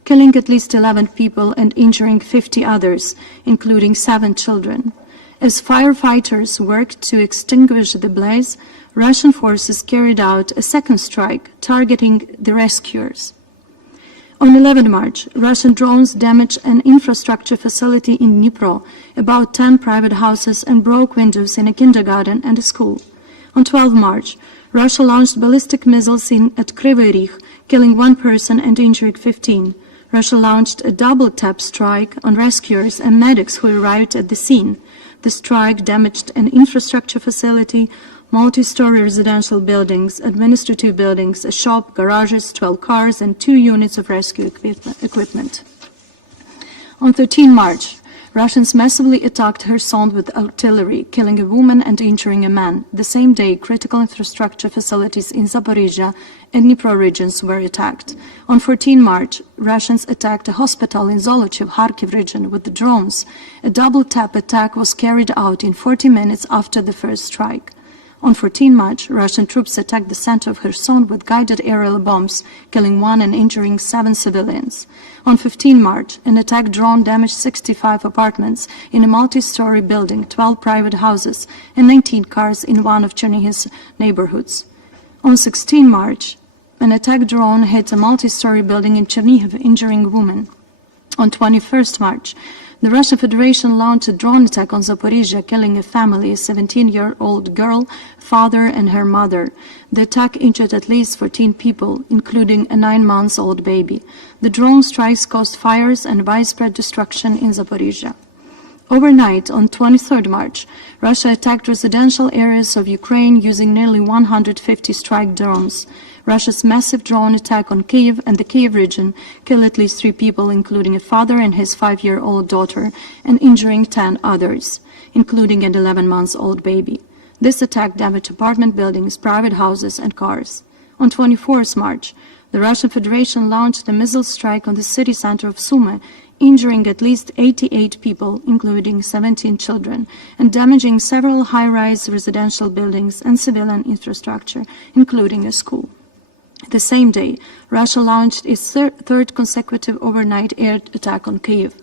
killing at least 11 people and injuring 50 others, including 7 children. As firefighters worked to extinguish the blaze, Russian forces carried out a second strike, targeting the rescuers. On 11 March, Russian drones damaged an infrastructure facility in Dnipro, about 10 private houses, and broke windows in a kindergarten and a school. On 12 March, Russia launched ballistic missiles at Kryvyi Rih, killing 1 person and injuring 15. Russia launched a double-tap strike on rescuers and medics who arrived at the scene. The strike damaged an infrastructure facility, multi-story residential buildings, administrative buildings, a shop, garages, 12 cars, and 2 units of rescue equipment. On 13 March, Russians massively attacked Kherson with artillery, killing a woman and injuring a man. The same day, critical infrastructure facilities in Zaporizhia and Dnipro regions were attacked. On 14 March, Russians attacked a hospital in Zolochiv, Kharkiv region with drones. A double-tap attack was carried out in 40 minutes after the first strike. On 14 March, Russian troops attacked the center of Kherson with guided aerial bombs, killing 1 and injuring 7 civilians. On 15 March, an attack drone damaged 65 apartments in a multi-story building, 12 private houses, and 19 cars in one of Chernihiv's neighborhoods. On 16 March, an attack drone hit a multi-story building in Chernihiv, injuring a woman. On 21 March, the Russian Federation launched a drone attack on Zaporizhia, killing a family, a 17-year-old girl, father, and her mother. The attack injured at least 14 people, including a 9-month-old baby. The drone strikes caused fires and widespread destruction in Zaporizhia. Overnight, on 23 March, Russia attacked residential areas of Ukraine using nearly 150 strike drones. Russia's massive drone attack on Kyiv and the Kyiv region killed at least 3 people, including a father and his 5-year-old daughter, and injuring 10 others, including an 11-month-old baby. This attack damaged apartment buildings, private houses, and cars. On 24 March, the Russian Federation launched a missile strike on the city center of Sumy, injuring at least 88 people, including 17 children, and damaging several high-rise residential buildings and civilian infrastructure, including a school. The same day, Russia launched its third consecutive overnight air attack on Kyiv.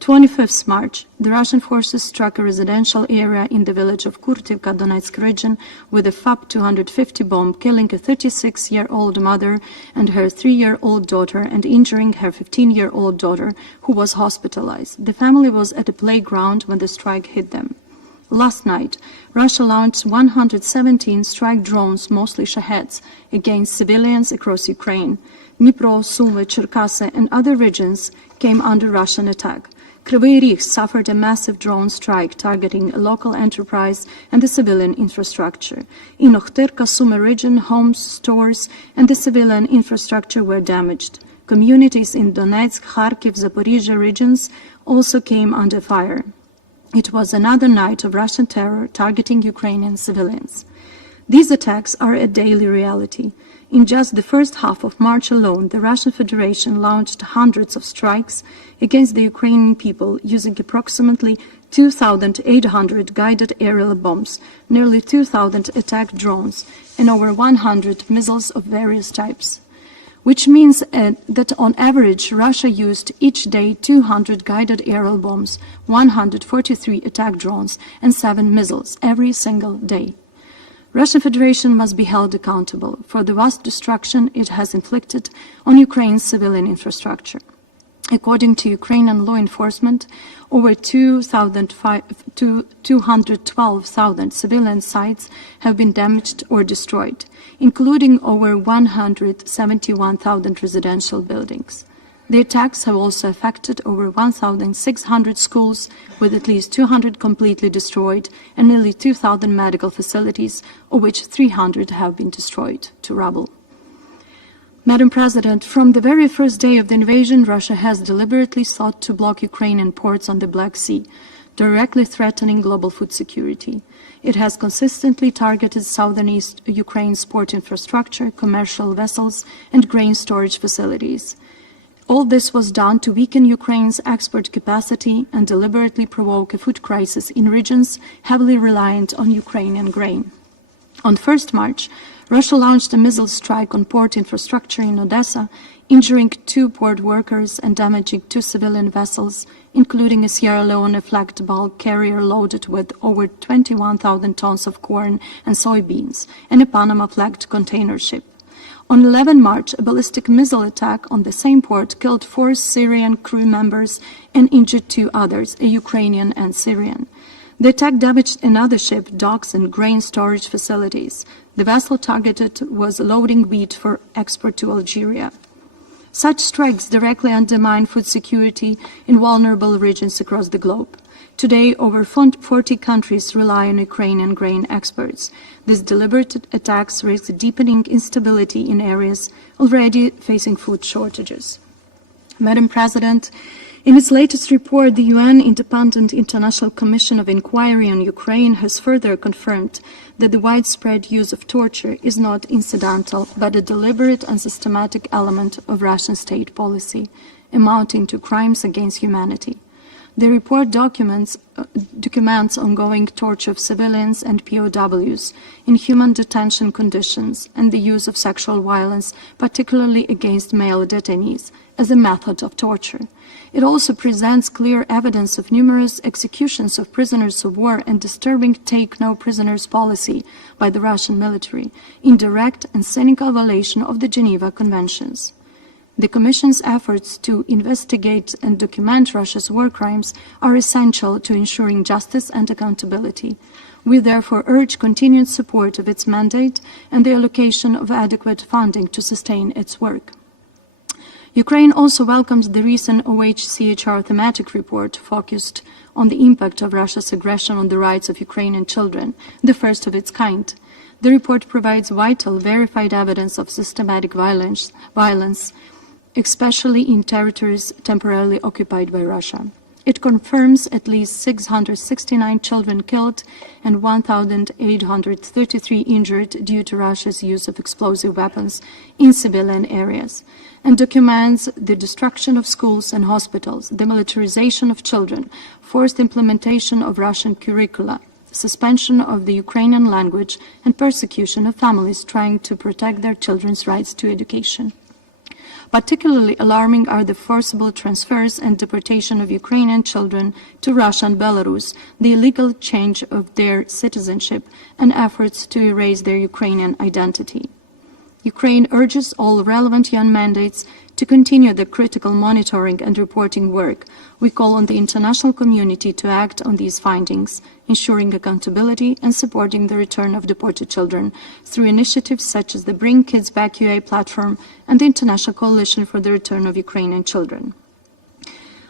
25th March, the Russian forces struck a residential area in the village of Kurtivka, Donetsk region, with a FAB-250 bomb, killing a 36-year-old mother and her 3-year-old daughter and injuring her 15-year-old daughter, who was hospitalized. The family was at a playground when the strike hit them. Last night, Russia launched 117 strike drones, mostly Shaheds, against civilians across Ukraine. Dnipro, Sumy, Cherkasy, and other regions came under Russian attack. Kryvyi Rih suffered a massive drone strike targeting a local enterprise and the civilian infrastructure. In Okhterka, Sumy region, homes, stores, and the civilian infrastructure were damaged. Communities in Donetsk, Kharkiv, Zaporizhia regions also came under fire. It was another night of Russian terror targeting Ukrainian civilians. These attacks are a daily reality. In just the first half of March alone, the Russian Federation launched hundreds of strikes against the Ukrainian people using approximately 2,800 guided aerial bombs, nearly 2,000 attack drones, and over 100 missiles of various types. Which means that on average, Russia used each day 200 guided aerial bombs, 143 attack drones, and 7 missiles every single day. Russian Federation must be held accountable for the vast destruction it has inflicted on Ukraine's civilian infrastructure. According to Ukrainian law enforcement, over 212,000 civilian sites have been damaged or destroyed, including over 171,000 residential buildings. The attacks have also affected over 1,600 schools, with at least 200 completely destroyed, and nearly 2,000 medical facilities, of which 300 have been destroyed to rubble. Madam President, from the very first day of the invasion, Russia has deliberately sought to block Ukrainian ports on the Black Sea, directly threatening global food security. It has consistently targeted southern East Ukraine's port infrastructure, commercial vessels, and grain storage facilities. All this was done to weaken Ukraine's export capacity and deliberately provoke a food crisis in regions heavily reliant on Ukrainian grain. On 1st March, Russia launched a missile strike on port infrastructure in Odessa, injuring 2 port workers and damaging 2 civilian vessels, including a Sierra Leone flagged bulk carrier loaded with over 21,000 tons of corn and soybeans, and a Panama flagged container ship. On 11 March, a ballistic missile attack on the same port killed 4 Syrian crew members and injured 2 others, a Ukrainian and Syrian. The attack damaged another ship, docks, and grain storage facilities. The vessel targeted was loading wheat for export to Algeria. Such strikes directly undermine food security in vulnerable regions across the globe. Today, over 40 countries rely on Ukrainian grain exports. These deliberate attacks risk deepening instability in areas already facing food shortages. Madam President, in its latest report, the UN Independent International Commission of Inquiry on Ukraine has further confirmed that the widespread use of torture is not incidental, but a deliberate and systematic element of Russian state policy, amounting to crimes against humanity. The report documents ongoing torture of civilians and POWs, inhuman detention conditions, and the use of sexual violence, particularly against male detainees, as a method of torture. It also presents clear evidence of numerous executions of prisoners of war and disturbing take-no-prisoners policy by the Russian military, in direct and cynical violation of the Geneva Conventions. The Commission's efforts to investigate and document Russia's war crimes are essential to ensuring justice and accountability. We therefore urge continued support of its mandate and the allocation of adequate funding to sustain its work. Ukraine also welcomes the recent OHCHR thematic report focused on the impact of Russia's aggression on the rights of Ukrainian children, the first of its kind. The report provides vital, verified evidence of systematic violence, especially in territories temporarily occupied by Russia. It confirms at least 669 children killed and 1,833 injured due to Russia's use of explosive weapons in civilian areas, and documents the destruction of schools and hospitals, the militarization of children, forced implementation of Russian curricula, suspension of the Ukrainian language, and persecution of families trying to protect their children's rights to education. Particularly alarming are the forcible transfers and deportation of Ukrainian children to Russia and Belarus, the illegal change of their citizenship, and efforts to erase their Ukrainian identity. Ukraine urges all relevant UN mandates to continue the critical monitoring and reporting work. We call on the international community to act on these findings, ensuring accountability and supporting the return of deported children through initiatives such as the Bring Kids Back UA platform and the International Coalition for the Return of Ukrainian Children.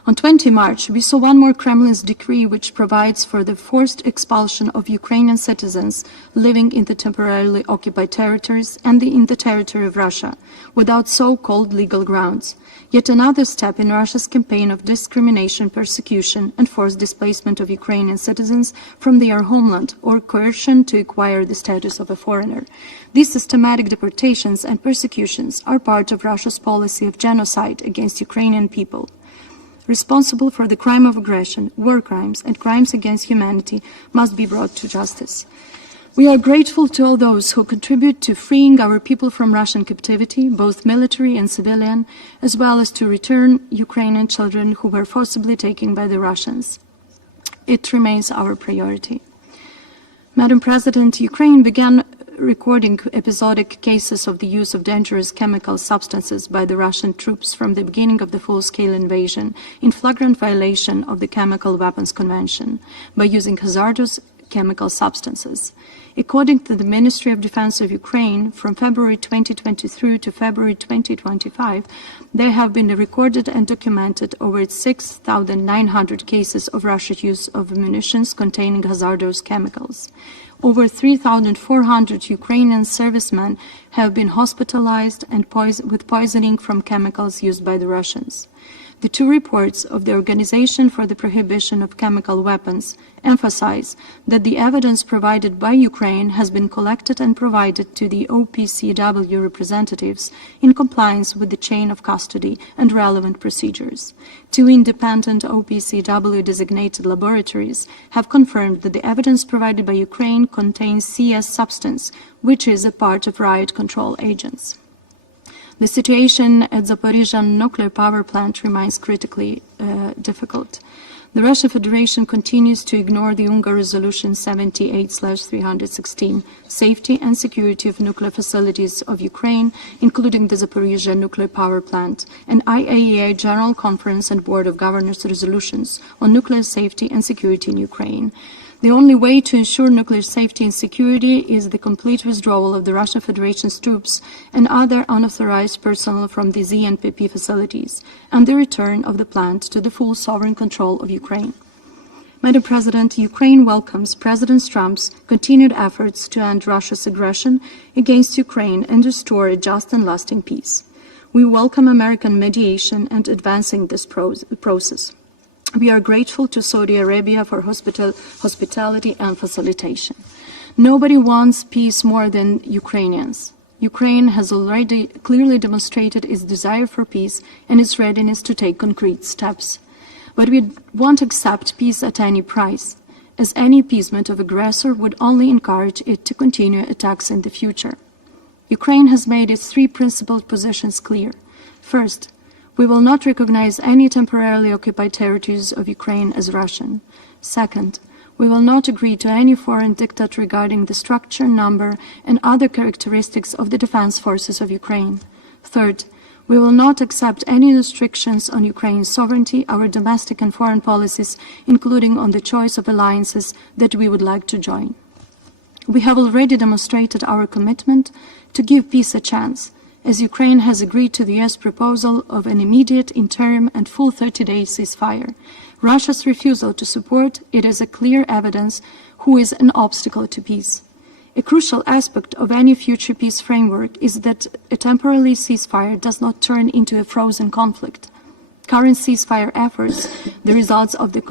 On 20 March, we saw one more Kremlin's decree which provides for the forced expulsion of Ukrainian citizens living in the temporarily occupied territories and in the territory of Russia, without so-called legal grounds. Yet another step in Russia's campaign of discrimination, persecution, and forced displacement of Ukrainian citizens from their homeland or coercion to acquire the status of a foreigner. These systematic deportations and persecutions are part of Russia's policy of genocide against Ukrainian people. Responsible for the crime of aggression, war crimes, and crimes against humanity must be brought to justice. We are grateful to all those who contribute to freeing our people from Russian captivity, both military and civilian, as well as to return Ukrainian children who were forcibly taken by the Russians. It remains our priority. Madam President, Ukraine began recording episodic cases of the use of dangerous chemical substances by the Russian troops from the beginning of the full-scale invasion in flagrant violation of the Chemical Weapons Convention by using hazardous chemical substances. According to the Ministry of Defense of Ukraine, from February 2023 to February 2025, there have been recorded and documented over 6,900 cases of Russia's use of munitions containing hazardous chemicals. Over 3,400 Ukrainian servicemen have been hospitalized and with poisoning from chemicals used by the Russians. The two reports of the Organization for the Prohibition of Chemical Weapons emphasize that the evidence provided by Ukraine has been collected and provided to the OPCW representatives in compliance with the chain of custody and relevant procedures. Two independent OPCW-designated laboratories have confirmed that the evidence provided by Ukraine contains CS substance, which is a part of riot control agents. The situation at Zaporizhzhia nuclear power plant remains critically difficult. The Russian Federation continues to ignore the UNGA Resolution 78/316, safety and security of nuclear facilities of Ukraine, including the Zaporizhzhia nuclear power plant, and IAEA General Conference and Board of Governors resolutions on nuclear safety and security in Ukraine. The only way to ensure nuclear safety and security is the complete withdrawal of the Russian Federation's troops and other unauthorized personnel from the ZNPP facilities, and the return of the plant to the full sovereign control of Ukraine. Madam President, Ukraine welcomes President Trump's continued efforts to end Russia's aggression against Ukraine and restore a just and lasting peace. We welcome American mediation and advancing this process. We are grateful to Saudi Arabia for hospitality and facilitation. Nobody wants peace more than Ukrainians. Ukraine has already clearly demonstrated its desire for peace and its readiness to take concrete steps. But we won't accept peace at any price, as any appeasement of aggressor would only encourage it to continue attacks in the future. Ukraine has made its three principled positions clear. First, we will not recognize any temporarily occupied territories of Ukraine as Russian. Second, we will not agree to any foreign diktat regarding the structure, number, and other characteristics of the defense forces of Ukraine. Third, we will not accept any restrictions on Ukraine's sovereignty, our domestic and foreign policies, including on the choice of alliances that we would like to join. We have already demonstrated our commitment to give peace a chance, as Ukraine has agreed to the US proposal of an immediate, interim, and full 30-day ceasefire. Russia's refusal to support it is a clear evidence who is an obstacle to peace. A crucial aspect of any future peace framework is that a temporary ceasefire does not turn into a frozen conflict. Current ceasefire efforts, the results of the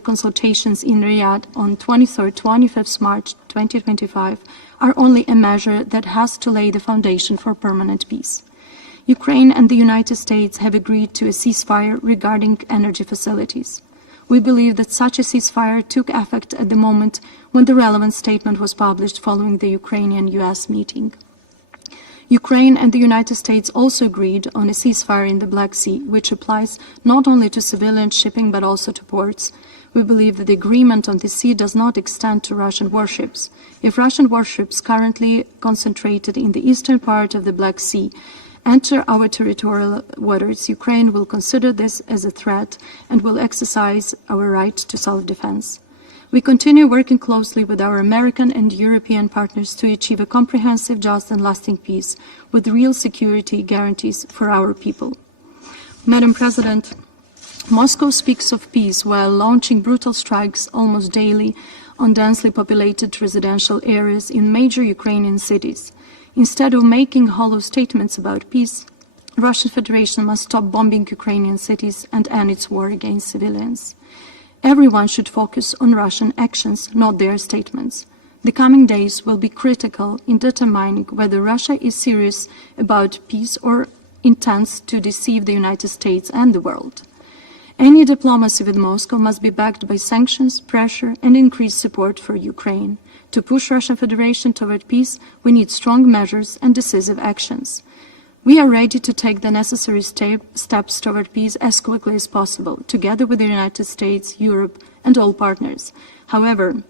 consultations in Riyadh on 23rd-25th March 2025, are only a measure that has to lay the foundation for permanent peace. Ukraine and the United States have agreed to a ceasefire regarding energy facilities. We believe that such a ceasefire took effect at the moment when the relevant statement was published following the Ukrainian-US meeting. Ukraine and the United States also agreed on a ceasefire in the Black Sea, which applies not only to civilian shipping but also to ports. We believe that the agreement on the sea does not extend to Russian warships. If Russian warships currently concentrated in the eastern part of the Black Sea enter our territorial waters, Ukraine will consider this as a threat and will exercise our right to self-defense. We continue working closely with our American and European partners to achieve a comprehensive, just and lasting peace with real security guarantees for our people. Madam President, Moscow speaks of peace while launching brutal strikes almost daily on densely populated residential areas in major Ukrainian cities. Instead of making hollow statements about peace, Russian Federation must stop bombing Ukrainian cities and end its war against civilians. Everyone should focus on Russian actions, not their statements. The coming days will be critical in determining whether Russia is serious about peace or intends to deceive the United States and the world. Any diplomacy with Moscow must be backed by sanctions, pressure, and increased support for Ukraine. To push Russian Federation toward peace, we need strong measures and decisive actions. We are ready to take the necessary steps toward peace as quickly as possible, together with the United States, Europe, and all partners. However,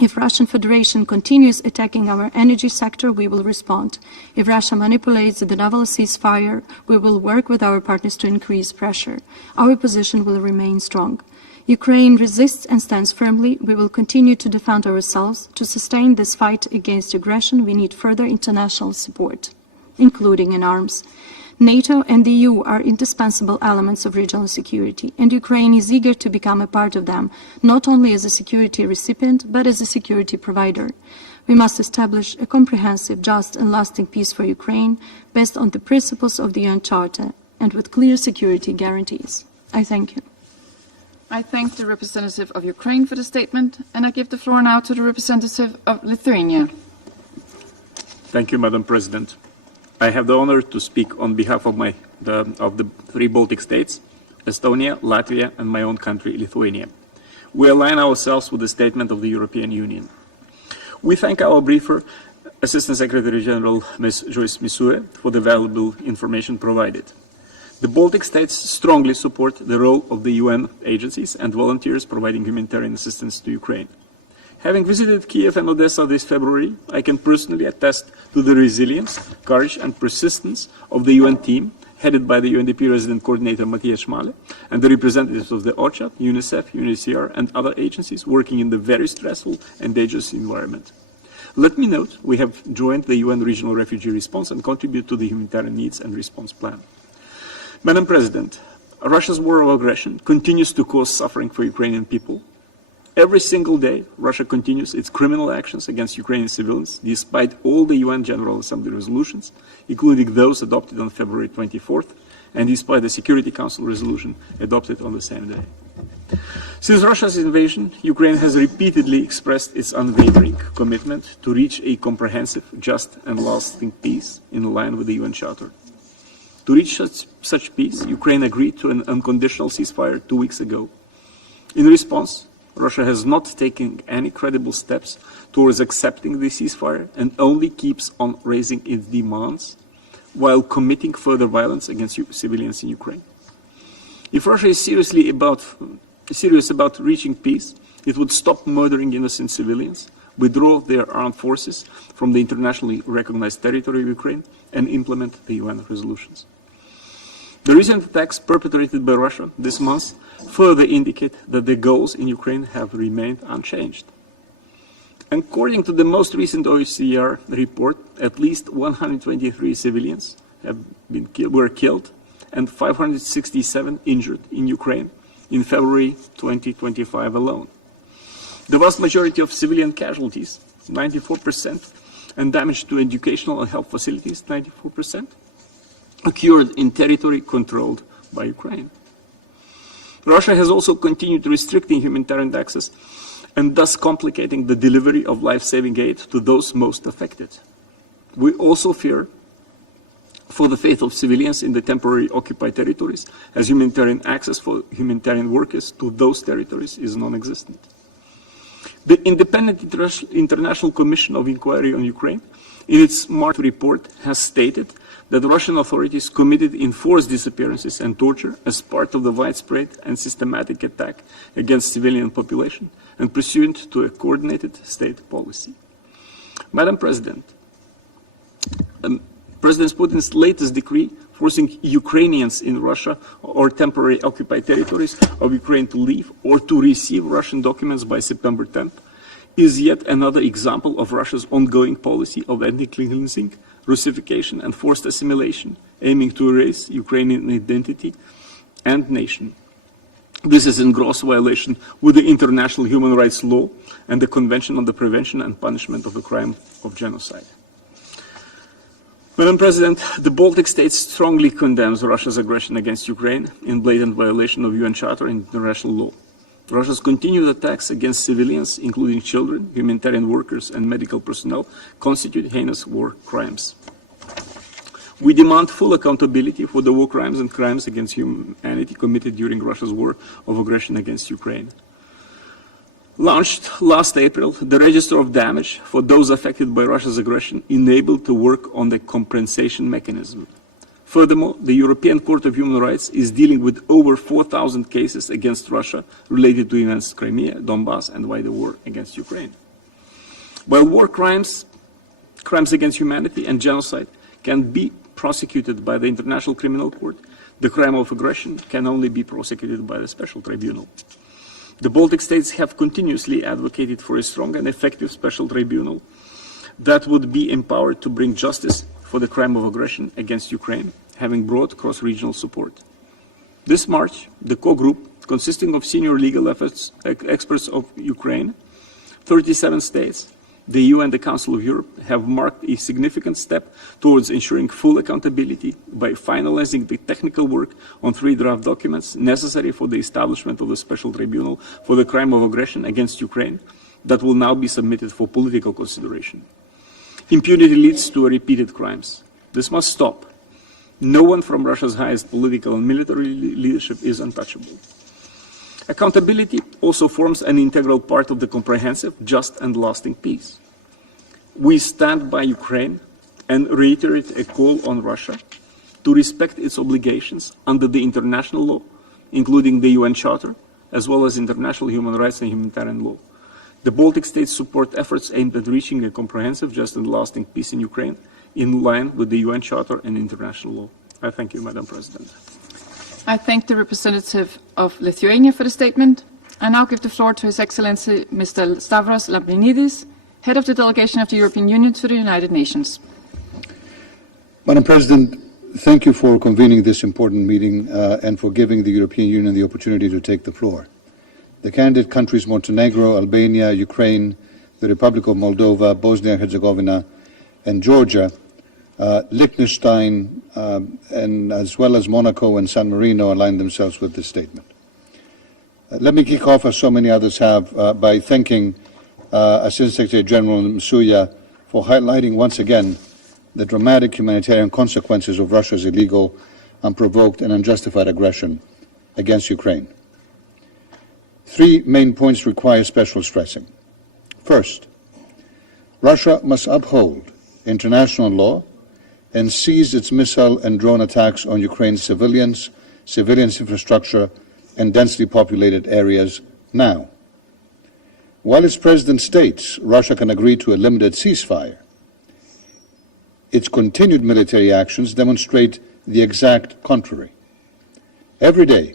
if Russian Federation continues attacking our energy sector, we will respond. If Russia manipulates the naval ceasefire, we will work with our partners to increase pressure. Our position will remain strong. Ukraine resists and stands firmly. We will continue to defend ourselves. To sustain this fight against aggression, we need further international support, including in arms. NATO and the EU are indispensable elements of regional security, and Ukraine is eager to become a part of them, not only as a security recipient, but as a security provider. We must establish a comprehensive, just, and lasting peace for Ukraine based on the principles of the UN Charter and with clear security guarantees. I thank you. I thank the representative of Ukraine for the statement, and I give the floor now to the representative of Lithuania. Thank you, Madam President. I have the honor to speak on behalf of the three Baltic states, Estonia, Latvia, and my own country, Lithuania. We align ourselves with the statement of the European Union. We thank our briefer, Assistant Secretary General Ms. Joyce Misuė, for the valuable information provided. The Baltic states strongly support the role of the UN agencies and volunteers providing humanitarian assistance to Ukraine. Having visited Kiev and Odessa this February, I can personally attest to the resilience, courage, and persistence of the UN team, headed by the UNDP Resident Coordinator Matthias Schmale, and the representatives of the OCHA, UNICEF, UNHCR, and other agencies working in the very stressful and dangerous environment. Let me note, we have joined the UN Regional Refugee Response and contribute to the humanitarian needs and response plan. Madam President, Russia's war of aggression continues to cause suffering for Ukrainian people. Every single day, Russia continues its criminal actions against Ukrainian civilians, despite all the UN General Assembly resolutions, including those adopted on February 24th, and despite the Security Council resolution adopted on the same day. Since Russia's invasion, Ukraine has repeatedly expressed its unwavering commitment to reach a comprehensive, just, and lasting peace in line with the UN Charter. To reach such peace, Ukraine agreed to an unconditional ceasefire 2 weeks ago. In response, Russia has not taken any credible steps towards accepting the ceasefire and only keeps on raising its demands while committing further violence against civilians in Ukraine. If Russia is serious about reaching peace, it would stop murdering innocent civilians, withdraw their armed forces from the internationally recognized territory of Ukraine, and implement the UN resolutions. The recent attacks perpetrated by Russia this month further indicate that the goals in Ukraine have remained unchanged. According to the most recent OHCR report, at least 123 civilians were killed and 567 injured in Ukraine in February 2025 alone. The vast majority of civilian casualties, 94%, and damage to educational and health facilities, 94%, occurred in territory controlled by Ukraine. Russia has also continued restricting humanitarian access and thus complicating the delivery of life-saving aid to those most affected. We also fear for the fate of civilians in the temporary occupied territories, as humanitarian access for humanitarian workers to those territories is non-existent. The Independent International Commission of Inquiry on Ukraine, in its March report, has stated that Russian authorities committed enforced disappearances and torture as part of the widespread and systematic attack against civilian population and pursuant to a coordinated state policy. Madam President, President Putin's latest decree forcing Ukrainians in Russia or temporary occupied territories of Ukraine to leave or to receive Russian documents by September 10th is yet another example of Russia's ongoing policy of ethnic cleansing, Russification, and forced assimilation, aiming to erase Ukrainian identity and nation. This is in gross violation with the international human rights law and the Convention on the Prevention and Punishment of the Crime of Genocide. Madam President, the Baltic states strongly condemns Russia's aggression against Ukraine in blatant violation of UN Charter and international law. Russia's continued attacks against civilians, including children, humanitarian workers, and medical personnel, constitute heinous war crimes. We demand full accountability for the war crimes and crimes against humanity committed during Russia's war of aggression against Ukraine. Launched last April, the Register of Damage for those affected by Russia's aggression enabled to work on the compensation mechanism. Furthermore, the European Court of Human Rights is dealing with over 4,000 cases against Russia related to events in Crimea, Donbass, and wider war against Ukraine. While war crimes, crimes against humanity, and genocide can be prosecuted by the International Criminal Court, the crime of aggression can only be prosecuted by the Special Tribunal. The Baltic states have continuously advocated for a strong and effective special tribunal that would be empowered to bring justice for the crime of aggression against Ukraine, having broad cross-regional support. This March, the co-group, consisting of senior legal experts of Ukraine, 37 states, the EU and the Council of Europe have marked a significant step towards ensuring full accountability by finalizing the technical work on 3 draft documents necessary for the establishment of the Special Tribunal for the crime of aggression against Ukraine that will now be submitted for political consideration. Impunity leads to repeated crimes. This must stop. No one from Russia's highest political and military leadership is untouchable. Accountability also forms an integral part of the comprehensive, just and lasting peace. We stand by Ukraine and reiterate a call on Russia to respect its obligations under the international law, including the UN Charter, as well as international human rights and humanitarian law. The Baltic states support efforts aimed at reaching a comprehensive, just and lasting peace in Ukraine in line with the UN Charter and international law. I thank you, Madam President. I thank the representative of Lithuania for the statement. I now give the floor to His Excellency Mr. Stavros Lambrinidis, Head of the Delegation of the European Union to the United Nations. Madam President, thank you for convening this important meeting and for giving the European Union the opportunity to take the floor. The candidate countries Montenegro, Albania, Ukraine, the Republic of Moldova, Bosnia and Herzegovina, and Georgia, Liechtenstein, and as well as Monaco and San Marino aligned themselves with this statement. Let me kick off, as so many others have, by thanking Assistant Secretary General Msuya for highlighting once again the dramatic humanitarian consequences of Russia's illegal, unprovoked, and unjustified aggression against Ukraine. 3 main points require special stressing. First, Russia must uphold international law and cease its missile and drone attacks on Ukraine's civilians, infrastructure, and densely populated areas now. While its president states Russia can agree to a limited ceasefire, its continued military actions demonstrate the exact contrary. Every day,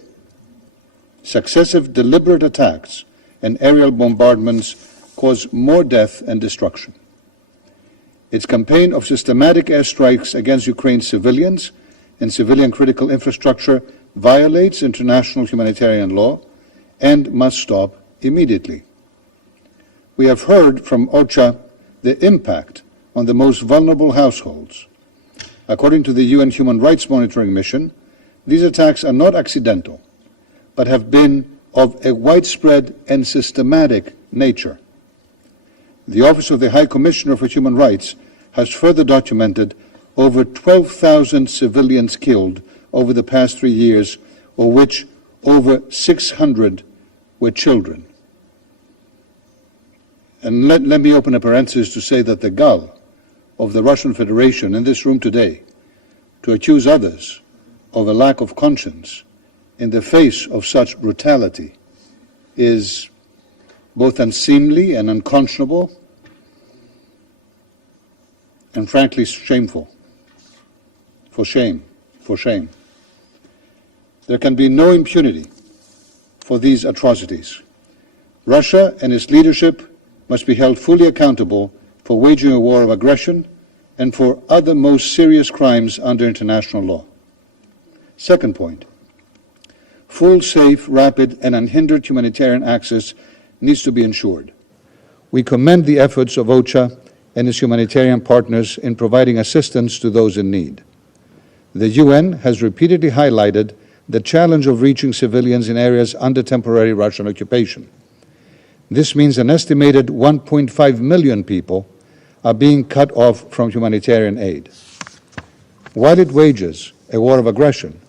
successive deliberate attacks and aerial bombardments cause more death and destruction. Its campaign of systematic airstrikes against Ukraine's civilians and civilian critical infrastructure violates international humanitarian law and must stop immediately. We have heard from OCHA the impact on the most vulnerable households. According to the UN Human Rights Monitoring Mission, these attacks are not accidental, but have been of a widespread and systematic nature. The Office of the High Commissioner for Human Rights has further documented over 12,000 civilians killed over the past 3 years, of which over 600 were children. And let me open a parenthesis to say that the gall of the Russian Federation in this room today to accuse others of a lack of conscience in the face of such brutality is both unseemly and unconscionable, and frankly shameful. For shame, for shame. There can be no impunity for these atrocities. Russia and its leadership must be held fully accountable for waging a war of aggression and for other most serious crimes under international law. Second point, Full, safe, rapid, and unhindered humanitarian access needs to be ensured. We commend the efforts of OCHA and its humanitarian partners in providing assistance to those in need. The UN has repeatedly highlighted the challenge of reaching civilians in areas under temporary Russian occupation. This means an estimated 1.5 million people are being cut off from humanitarian aid. While it wages a war of aggression,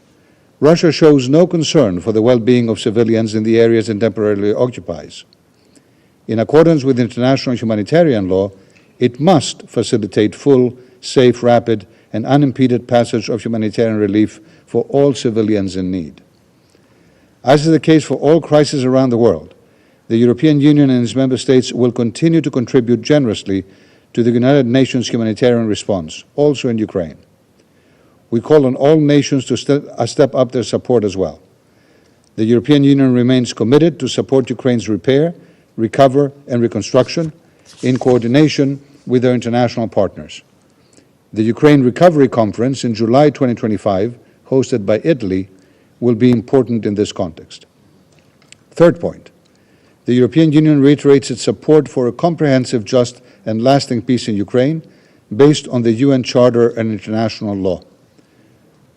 Russia shows no concern for the well-being of civilians in the areas it temporarily occupies. In accordance with international humanitarian law, it must facilitate full, safe, rapid, and unimpeded passage of humanitarian relief for all civilians in need. As is the case for all crises around the world, the European Union and its member states will continue to contribute generously to the United Nations humanitarian response, also in Ukraine. We call on all nations to step up their support as well. The European Union remains committed to support Ukraine's repair, recover, and reconstruction in coordination with their international partners. The Ukraine Recovery Conference in July 2025, hosted by Italy, will be important in this context. Third point, the European Union reiterates its support for a comprehensive, just, and lasting peace in Ukraine based on the UN Charter and international law.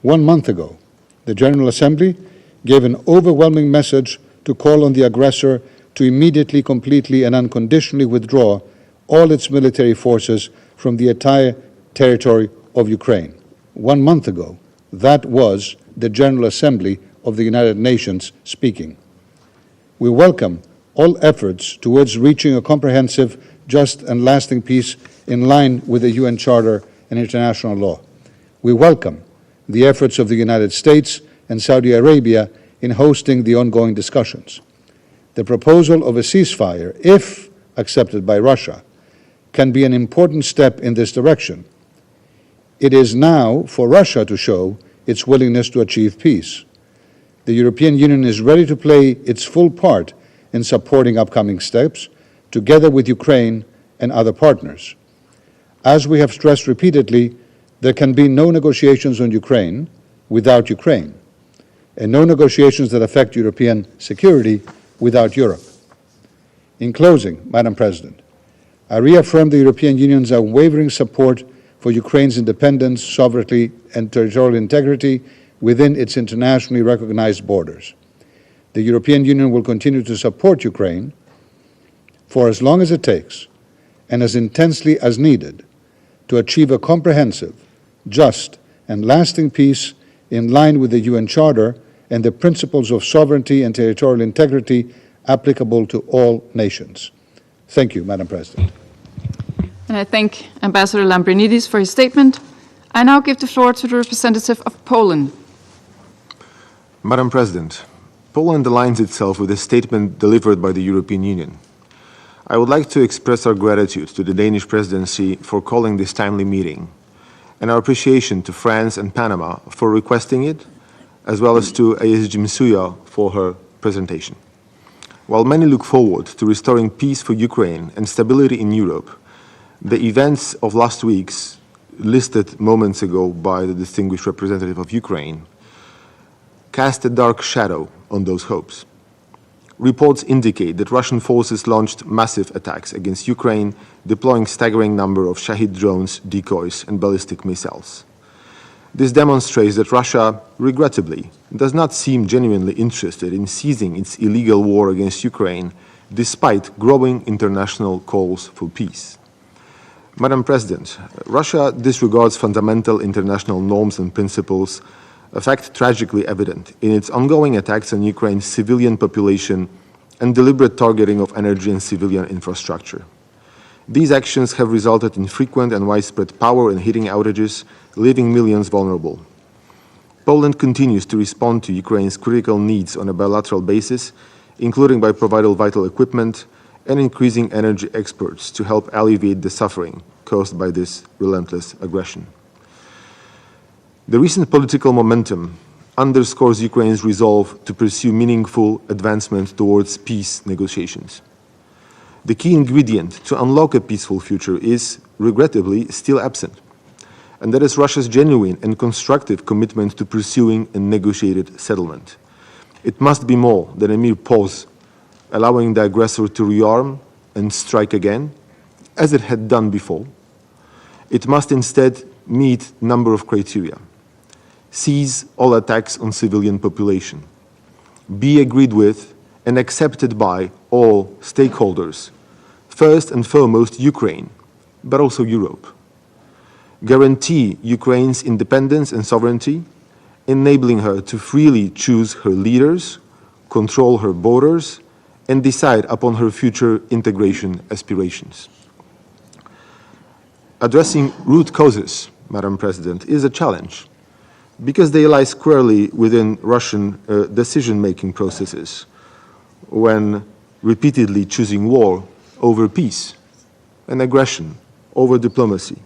1 month ago, the General Assembly gave an overwhelming message to call on the aggressor to immediately, completely, and unconditionally withdraw all its military forces from the entire territory of Ukraine. 1 month ago, that was the General Assembly of the United Nations speaking. We welcome all efforts towards reaching a comprehensive, just, and lasting peace in line with the UN Charter and international law. We welcome the efforts of the United States and Saudi Arabia in hosting the ongoing discussions. The proposal of a ceasefire, if accepted by Russia, can be an important step in this direction. It is now for Russia to show its willingness to achieve peace. The European Union is ready to play its full part in supporting upcoming steps, together with Ukraine and other partners. As we have stressed repeatedly, there can be no negotiations on Ukraine without Ukraine, and no negotiations that affect European security without Europe. In closing, Madam President, I reaffirm the European Union's unwavering support for Ukraine's independence, sovereignty, and territorial integrity within its internationally recognized borders. The European Union will continue to support Ukraine for as long as it takes and as intensely as needed to achieve a comprehensive, just, and lasting peace in line with the UN Charter and the principles of sovereignty and territorial integrity applicable to all nations. Thank you, Madam President. And I thank Ambassador Lambrinidis for his statement. I now give the floor to the representative of Poland. Madam President, Poland aligns itself with the statement delivered by the European Union. I would like to express our gratitude to the Danish presidency for calling this timely meeting, and our appreciation to France and Panama for requesting it, as well as to ASG Msuya for her presentation. While many look forward to restoring peace for Ukraine and stability in Europe, the events of last week's, listed moments ago by the distinguished representative of Ukraine, cast a dark shadow on those hopes. Reports indicate that Russian forces launched massive attacks against Ukraine, deploying staggering number of Shahid drones, decoys, and ballistic missiles. This demonstrates that Russia, regrettably, does not seem genuinely interested in ceasing its illegal war against Ukraine, despite growing international calls for peace. Madam President, Russia disregards fundamental international norms and principles, a fact tragically evident in its ongoing attacks on Ukraine's civilian population and deliberate targeting of energy and civilian infrastructure. These actions have resulted in frequent and widespread power and heating outages, leaving millions vulnerable. Poland continues to respond to Ukraine's critical needs on a bilateral basis, including by providing vital equipment and increasing energy exports to help alleviate the suffering caused by this relentless aggression. The recent political momentum underscores Ukraine's resolve to pursue meaningful advancement towards peace negotiations. The key ingredient to unlock a peaceful future is, regrettably, still absent, and that is Russia's genuine and constructive commitment to pursuing a negotiated settlement. It must be more than a mere pause, allowing the aggressor to rearm and strike again, as it had done before. It must instead meet a number of criteria. Cease all attacks on civilian population. Be agreed with and accepted by all stakeholders, first and foremost Ukraine, but also Europe. Guarantee Ukraine's independence and sovereignty, enabling her to freely choose her leaders, control her borders, and decide upon her future integration aspirations. Addressing root causes, Madam President, is a challenge because they lie squarely within Russian decision-making processes when repeatedly choosing war over peace and aggression over diplomacy.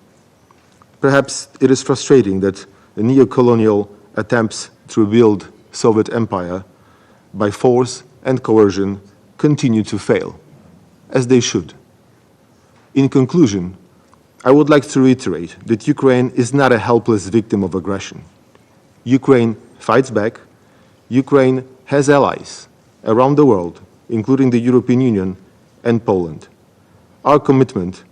Perhaps it is frustrating that the neo-colonial attempts to rebuild Soviet empire by force and coercion continue to fail, as they should. In conclusion, I would like to reiterate that Ukraine is not a helpless victim of aggression. Ukraine fights back. Ukraine has allies around the world, including the European Union and Poland. Our commitment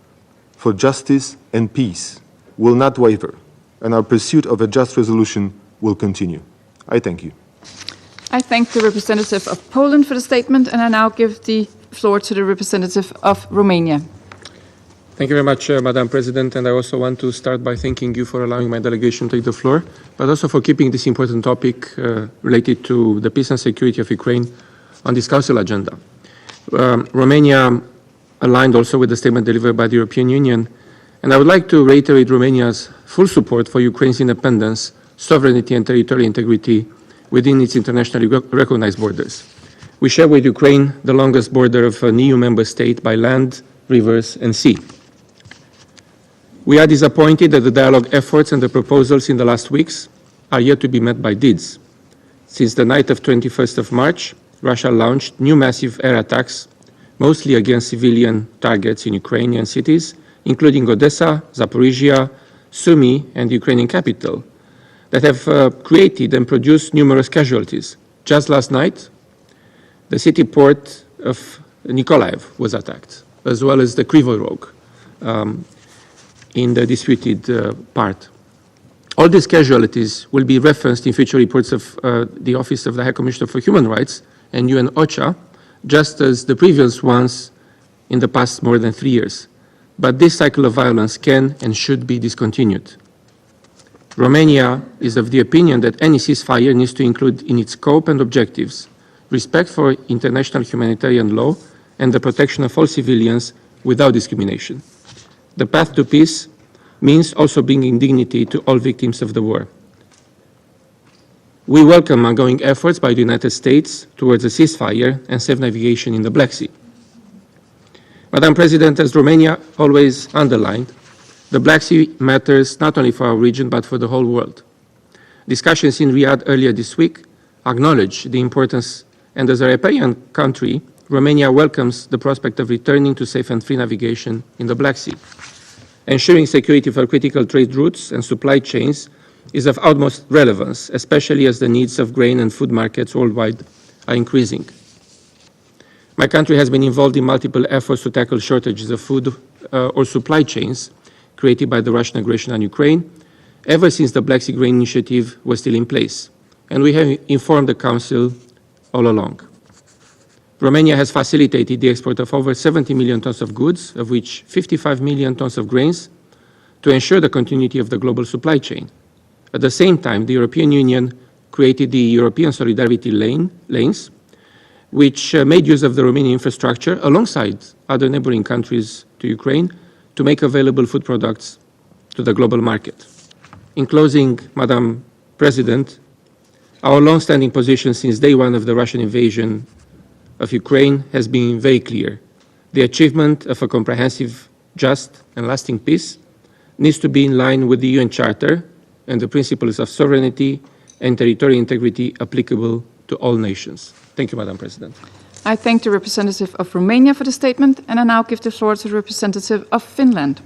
for justice and peace will not waver, and our pursuit of a just resolution will continue. I thank you. I thank the representative of Poland for the statement, and I now give the floor to the representative of Romania. Thank you very much, Madam President, and I also want to start by thanking you for allowing my delegation to take the floor, but also for keeping this important topic related to the peace and security of Ukraine on this Council agenda. Romania aligned also with the statement delivered by the European Union, and I would like to reiterate Romania's full support for Ukraine's independence, sovereignty and territorial integrity within its internationally recognized borders. We share with Ukraine the longest border of an EU member state by land, rivers and sea. We are disappointed that the dialogue efforts and the proposals in the last weeks are yet to be met by deeds. Since the night of 21st of March, Russia launched new massive air attacks, mostly against civilian targets in Ukrainian cities, including Odessa, Zaporizhia, Sumy, and the Ukrainian capital, that have created and produced numerous casualties. Just last night, the city port of Nikolaev was attacked, as well as the Krivoy Rog in the disputed part. All these casualties will be referenced in future reports of the Office of the High Commissioner for Human Rights and UN OCHA, just as the previous ones in the past more than 3 years. But this cycle of violence can and should be discontinued. Romania is of the opinion that any ceasefire needs to include in its scope and objectives respect for international humanitarian law and the protection of all civilians without discrimination. The path to peace means also bringing dignity to all victims of the war. We welcome ongoing efforts by the United States towards a ceasefire and safe navigation in the Black Sea. Madam President, as Romania always underlined, the Black Sea matters not only for our region but for the whole world. Discussions in Riyadh earlier this week acknowledge the importance, and as a riparian country, Romania welcomes the prospect of returning to safe and free navigation in the Black Sea. Ensuring security for critical trade routes and supply chains is of utmost relevance, especially as the needs of grain and food markets worldwide are increasing. My country has been involved in multiple efforts to tackle shortages of food or supply chains created by the Russian aggression on Ukraine, ever since the Black Sea Grain Initiative was still in place, and we have informed the Council all along. Romania has facilitated the export of over 70 million tons of goods, of which 55 million tons of grains, to ensure the continuity of the global supply chain. At the same time, the European Union created the European Solidarity Lanes, which made use of the Romanian infrastructure alongside other neighboring countries to Ukraine to make available food products to the global market. In closing, Madam President, our long-standing position since day one of the Russian invasion of Ukraine has been very clear. The achievement of a comprehensive, just and lasting peace needs to be in line with the UN Charter and the principles of sovereignty and territorial integrity applicable to all nations. Thank you, Madam President. I thank the representative of Romania for the statement, and I now give the floor to the representative of Finland.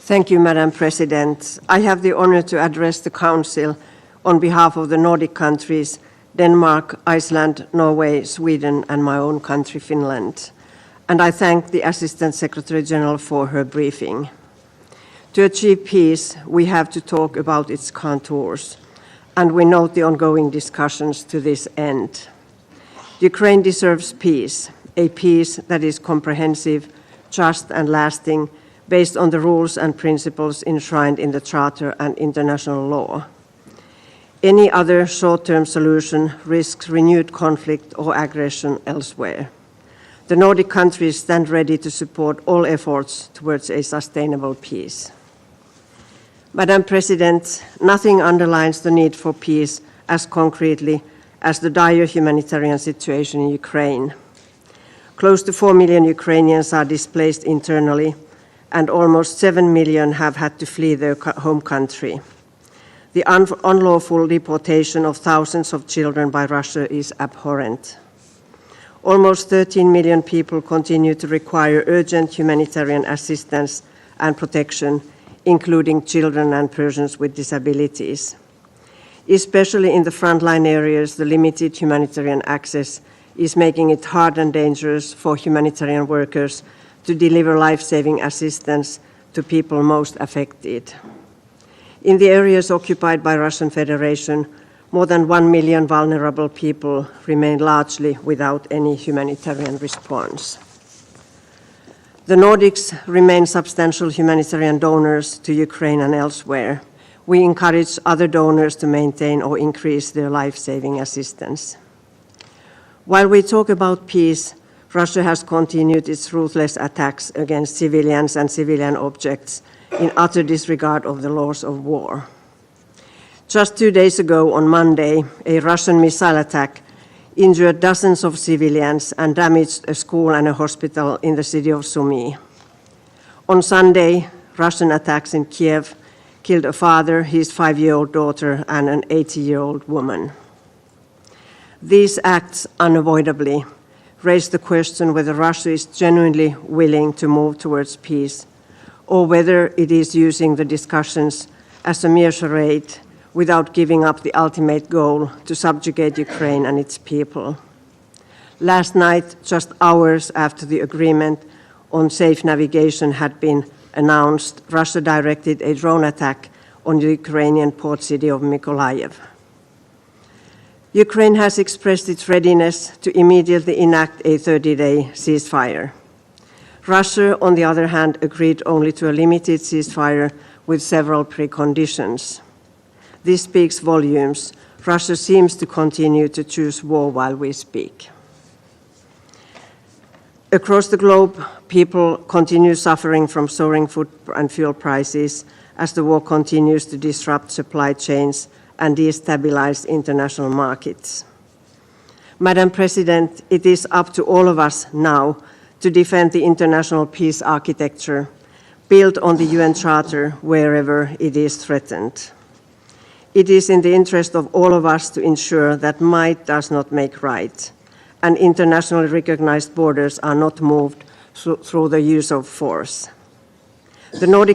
Thank you, Madam President. I have the honor to address the Council on behalf of the Nordic countries, Denmark, Iceland, Norway, Sweden, and my own country, Finland. And I thank the Assistant Secretary General for her briefing. To achieve peace, we have to talk about its contours, and we note the ongoing discussions to this end. Ukraine deserves peace, a peace that is comprehensive, just, and lasting, based on the rules and principles enshrined in the Charter and international law. Any other short-term solution risks renewed conflict or aggression elsewhere. The Nordic countries stand ready to support all efforts towards a sustainable peace. Madam President, nothing underlines the need for peace as concretely as the dire humanitarian situation in Ukraine. Close to 4 million Ukrainians are displaced internally, and almost 7 million have had to flee their home country. The unlawful deportation of thousands of children by Russia is abhorrent. Almost 13 million people continue to require urgent humanitarian assistance and protection, including children and persons with disabilities. Especially in the frontline areas, the limited humanitarian access is making it hard and dangerous for humanitarian workers to deliver life-saving assistance to people most affected. In the areas occupied by Russian Federation, more than 1 million vulnerable people remain largely without any humanitarian response. The Nordics remain substantial humanitarian donors to Ukraine and elsewhere. We encourage other donors to maintain or increase their life-saving assistance. While we talk about peace, Russia has continued its ruthless attacks against civilians and civilian objects in utter disregard of the laws of war. Just 2 days ago, on Monday, a Russian missile attack injured dozens of civilians and damaged a school and a hospital in the city of Sumy. On Sunday, Russian attacks in Kiev killed a father, his 5-year-old daughter, and an 80-year-old woman. These acts unavoidably raise the question whether Russia is genuinely willing to move towards peace, or whether it is using the discussions as a mere charade without giving up the ultimate goal to subjugate Ukraine and its people. Last night, just hours after the agreement on safe navigation had been announced, Russia directed a drone attack on the Ukrainian port city of Mykolaiv. Ukraine has expressed its readiness to immediately enact a 30-day ceasefire. Russia, on the other hand, agreed only to a limited ceasefire with several preconditions. This speaks volumes. Russia seems to continue to choose war while we speak. Across the globe, people continue suffering from soaring food and fuel prices as the war continues to disrupt supply chains and destabilize international markets. Madam President, it is up to all of us now to defend the international peace architecture built on the UN Charter wherever it is threatened. It is in the interest of all of us to ensure that might does not make right, and internationally recognized borders are not moved through the use of force. The Nordic